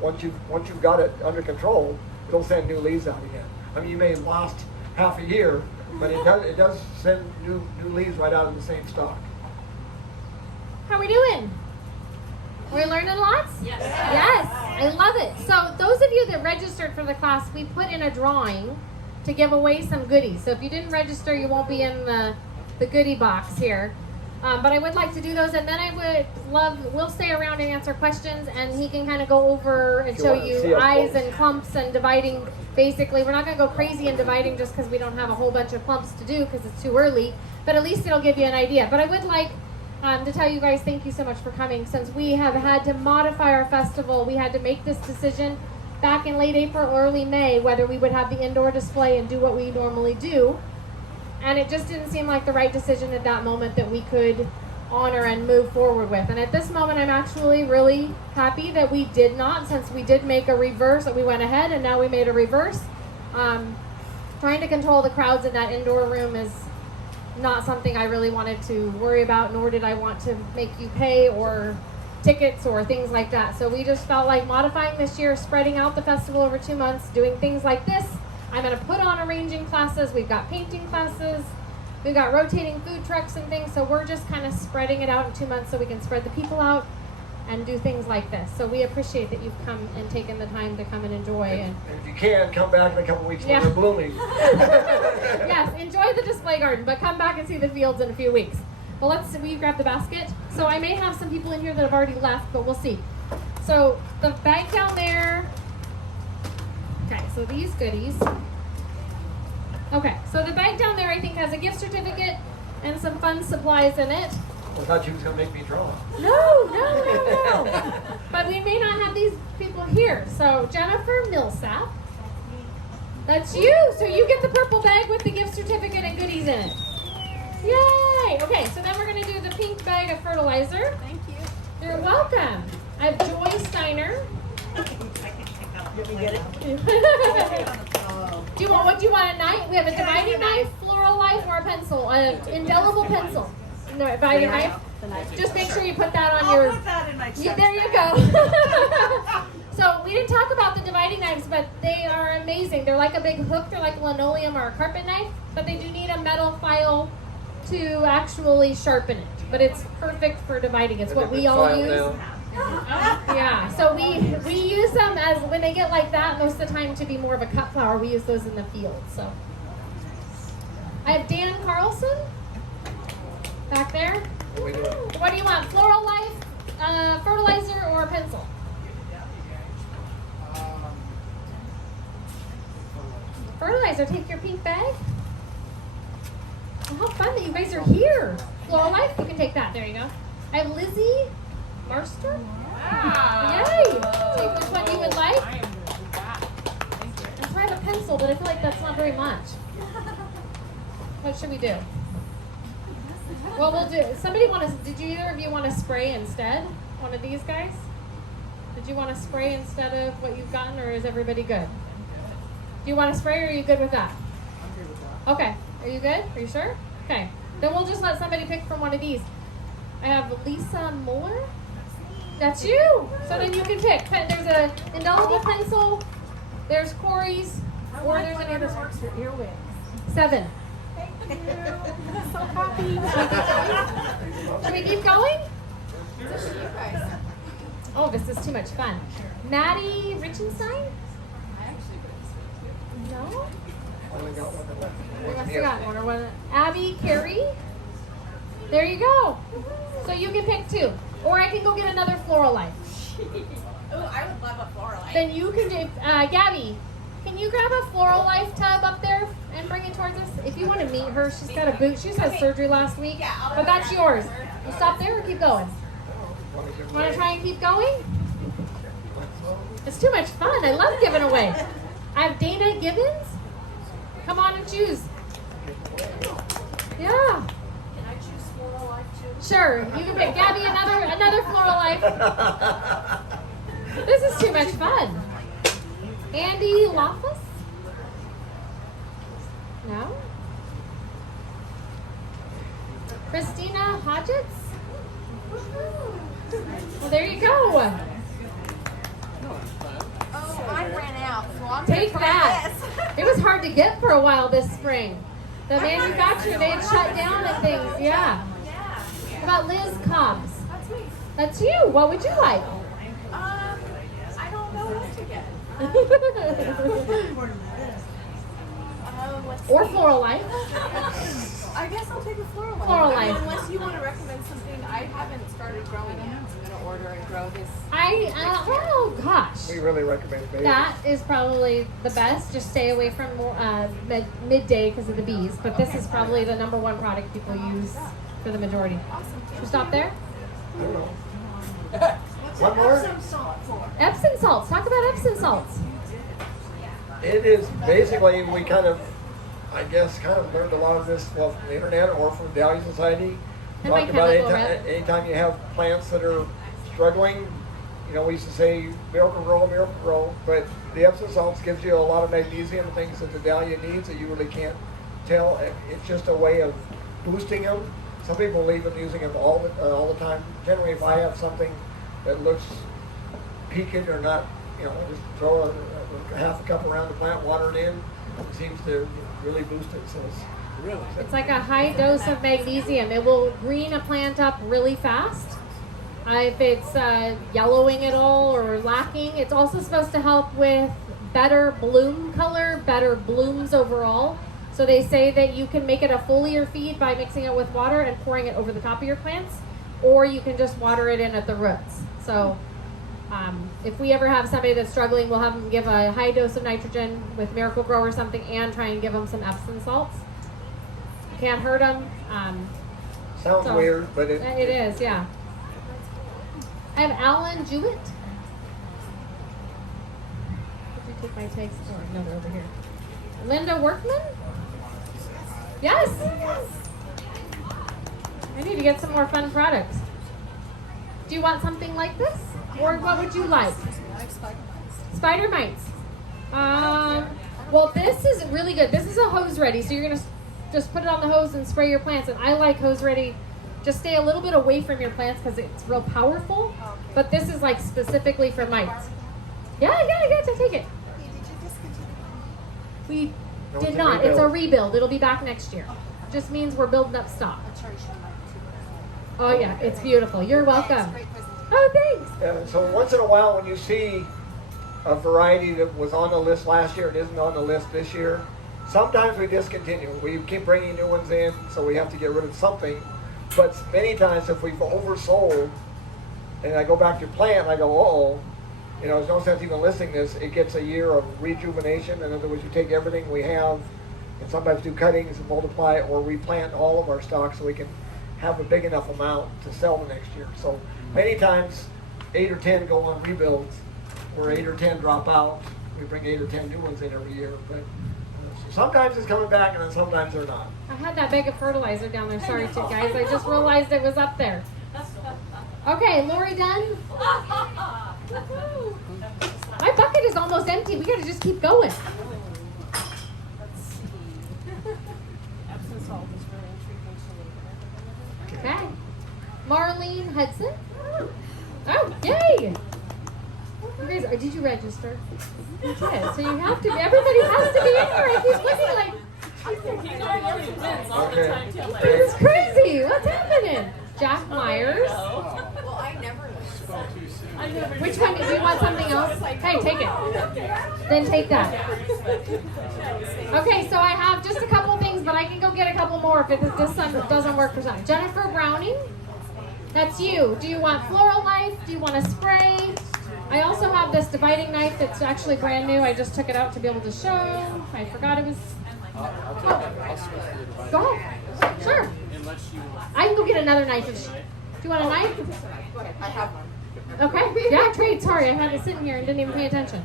Once you've got it under control, it'll send new leaves out again. I mean, you may have lost half a year, but it does send new leaves right out of the same stalk. How are we doing? We're learning lots? Yes. Yes, I love it. So those of you that registered for the class, we put in a drawing to give away some goodies. So if you didn't register, you won't be in the goodie box here. But I would like to do those, and then I would we'll stay around and answer questions, and he can kind of go over and show you eyes and clumps and dividing. Basically, we're not going to go crazy in dividing just because we don't have a whole bunch of clumps to do because it's too early, but at least it'll give you an idea. But I would like to tell you guys thank you so much for coming. Since we have had to modify our festival, we had to make this decision back in late April, early May, whether we would have the indoor display and do what we normally do. And it just didn't seem like the right decision at that moment that we could honor and move forward with. And at this moment, I'm actually really happy that we did not, since we did make a reverse, that we went ahead and now we made a reverse. Trying to control the crowds in that indoor room is not something I really wanted to worry about, nor did I want to make you pay or tickets or things like that. So we just felt like modifying this year, spreading out the festival over 2 months, doing things like this. I'm going to put on arranging classes. We've got painting classes. We've got rotating food trucks and things. So we're just kind of spreading it out in 2 months so we can spread the people out and do things like this. So we appreciate that you've come and taken the time to come and enjoy. And if you can, come back in a couple weeks when they're blooming. Yes, enjoy the display garden, but come back and see the fields in a few weeks. Well, we grab the basket. So I may have some people in here that have already left, but we'll see. So the bag down there. Okay, so these goodies. Okay, so the bag down there I think has a gift certificate and some fun supplies in it. I thought you was gonna make me draw. No. But we may not have these people here. So Jennifer Millsap. That's you. So you get the purple bag with the gift certificate and goodies in it. Yay! Okay, so then we're gonna do the pink bag of fertilizer. Thank you. You're welcome. I have Joy Steiner. Did we get it? What do you want, a knife? We have a dividing knife, floral life, or a pencil, an indelible pencil. No, dividing knife. Just make sure you put that on your. I'll put that in my check There you bag. go. So we didn't talk about the dividing knives, but they are amazing. They're like a big hook. They're like a linoleum or a carpet knife, but they do need a metal file to actually sharpen it. But it's perfect for dividing. It's what we all use. Yeah, so we use them as when they get like that most of the time to be more of a cut flower. We use those in the field. So I have Dan Carlson back there. What do you want? Floral life, fertilizer, or a pencil? Fertilizer. Take your pink bag. Well, how fun that you guys are here. Floral life. You can take that. There you go. I have Lizzie Marster. Yay! Take which one you would like. I am going to do that. Thank you. And try the pencil, but I feel like that's not very much. What should we do? Well, we'll do. Somebody want to? Did you either of you want to spray instead? One of these guys? Did you want to spray instead of what you've gotten, or is everybody good? Do you want to spray, or are you good with that? I'm good with that. Okay. Are you good? Are you sure? Okay. Then we'll just let somebody pick from one of these. I have Lisa Muller. That's you. So then you can pick. There's an indelible pencil. There's Corey's. Or there's any other. Works for earwigs. 7. Thank you. I'm so happy. Should we keep going? Oh, this is too much fun. Maddie Richenstein? No? Only got one left. We must have got one or one. Abby Carey? There you go. So you can pick 2. Or I can go get another floral life. Oh, I would love a floral light. Then you can do, Gabby, can you grab a floral life tub up there and bring it towards us? If you want to meet her, she's got a boot. She's had surgery last week. Yeah, I'll But that's grab yours. her. You stop there or keep going? Want to try and keep going? It's too much fun. I love giving away. I have Dana Gibbons. Come on and choose. Yeah. Can I choose floral life too? Sure. You can pick Gabby another floral life. This is too much fun. Andy Loftus? No? Christina Hodgetts? Well, there you go. Oh, I ran out, so I'm Take gonna try that. this. It was hard to get for a while this spring. The manufacturer, they had shut down and things. Yeah. Yeah. How about Liz Cobbs? That's me. That's you. What would you like? I don't know what to get. Or floral life. I guess I'll take a floral life. Floral I mean, life. unless you want to recommend something, I haven't started growing yet. I'm gonna order and grow this. Oh gosh. We really recommend baby. That is probably the best. Just stay away from more, midday because of the bees. But this is probably the #1 product people use for the majority. Should we stop there? I don't know. One more? Epsom salts. Talk about Epsom salts. It is basically, we kind of learned a lot of this, well, from the internet or from Dahlia Society. And my Talked about chemical rep. anytime you have plants that are struggling, you know, we used to say miracle grow, but the Epsom salts gives you a lot of magnesium and things that the Dahlia needs that you really can't tell. It's just a way of boosting them. Some people leave them using them all the time. Generally, if I have something that looks peaked or not, you know, just throw a half a cup around the plant, water it in. It seems to really boost it. So It's like a high dose of magnesium. It will green a plant up really fast. If it's yellowing at all or lacking, it's also supposed to help with better bloom color, better blooms overall. So they say that you can make it a foliar feed by mixing it with water and pouring it over the top of your plants, or you can just water it in at the roots. So if we ever have somebody that's struggling, we'll have them give a high dose of nitrogen with Miracle Grow or something and try and give them some Epsom salts. can't hurt them. Sounds So, weird, but It is, yeah. I have Alan Jewett. Did you take my takes? Oh, another over here. Linda Workman? Yes! I need to get some more fun products. Do you want something like this? Or what would you like? Spider mites. Well, this is really good. This is a hose ready, so you're going to just put it on the hose and spray your plants. And I like hose ready. Just stay a little bit away from your plants because it's real powerful. But this is like specifically for mites. Yeah, I got to take it. We No, did it's a not. It's a rebuild. rebuild. It'll be back next year. Just means we're building up stock. Oh yeah, it's beautiful. You're welcome. Oh, thanks. So once in a while, when you see a variety that was on the list last year and isn't on the list this year, sometimes we discontinue. We keep bringing new ones in, so we have to get rid of something. But many times, if we've oversold, and I go back to plant, I go, uh-oh, there's no sense even listing this. It gets a year of rejuvenation. In other words, you take everything we have and sometimes do cuttings and multiply it or replant all of our stock so we can have a big enough amount to sell the next year. So many times 8 or 10 go on rebuilds where 8 or 10 drop out. We bring 8 or 10 new ones in every year. But sometimes it's coming back and then sometimes they're not. I had that bag of fertilizer down there. Sorry, too, guys. I just realized it was up there. Okay, Lori Dunn. My bucket is almost empty. We gotta just keep going. Let's see. Epsom salt is really intriguing to me. Okay. Marlene Hudson. Oh, yay! You guys, did you register? You did. So you have to. Everybody has to be in here. I keep looking like. Okay. This is crazy. What's happening? Jack Myers. Well, I never listened. Which one? Do you want something else? Hey, take it. Then take that. Okay, so I have just a couple things, but I can go get a couple more if this one doesn't work for some. Jennifer Browning. That's you. Do you want Floral Life? Do you want a spray? I also have this dividing knife that's actually brand new. I just took it out to be able to show. I forgot it was. I'll take it. I'll switch to the dividing. Go ahead. Sure. Unless you. I can go get another knife. Do you want a knife? I have one. Okay. Yeah, trade. Sorry, I had it sitting here and didn't even pay attention.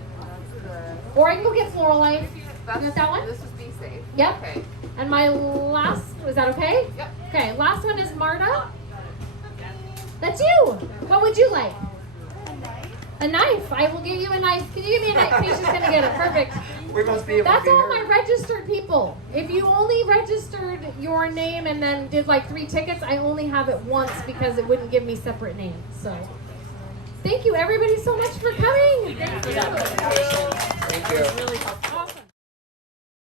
Or I can go get Floral Life. You want that one? This is Be Safe. Yep. Okay. And my last, was that okay? Yep. Okay, last one is Marta. That's you. What would you like? A knife. I will give you a knife. Can you give me a knife? She's just going to get it. Perfect. We must be able That's to all hear. my registered people. If you only registered your name and then did like 3 tickets, I only have it once because it wouldn't give me separate names. So thank you everybody so much for coming. Thank you. Thank you. Really helpful.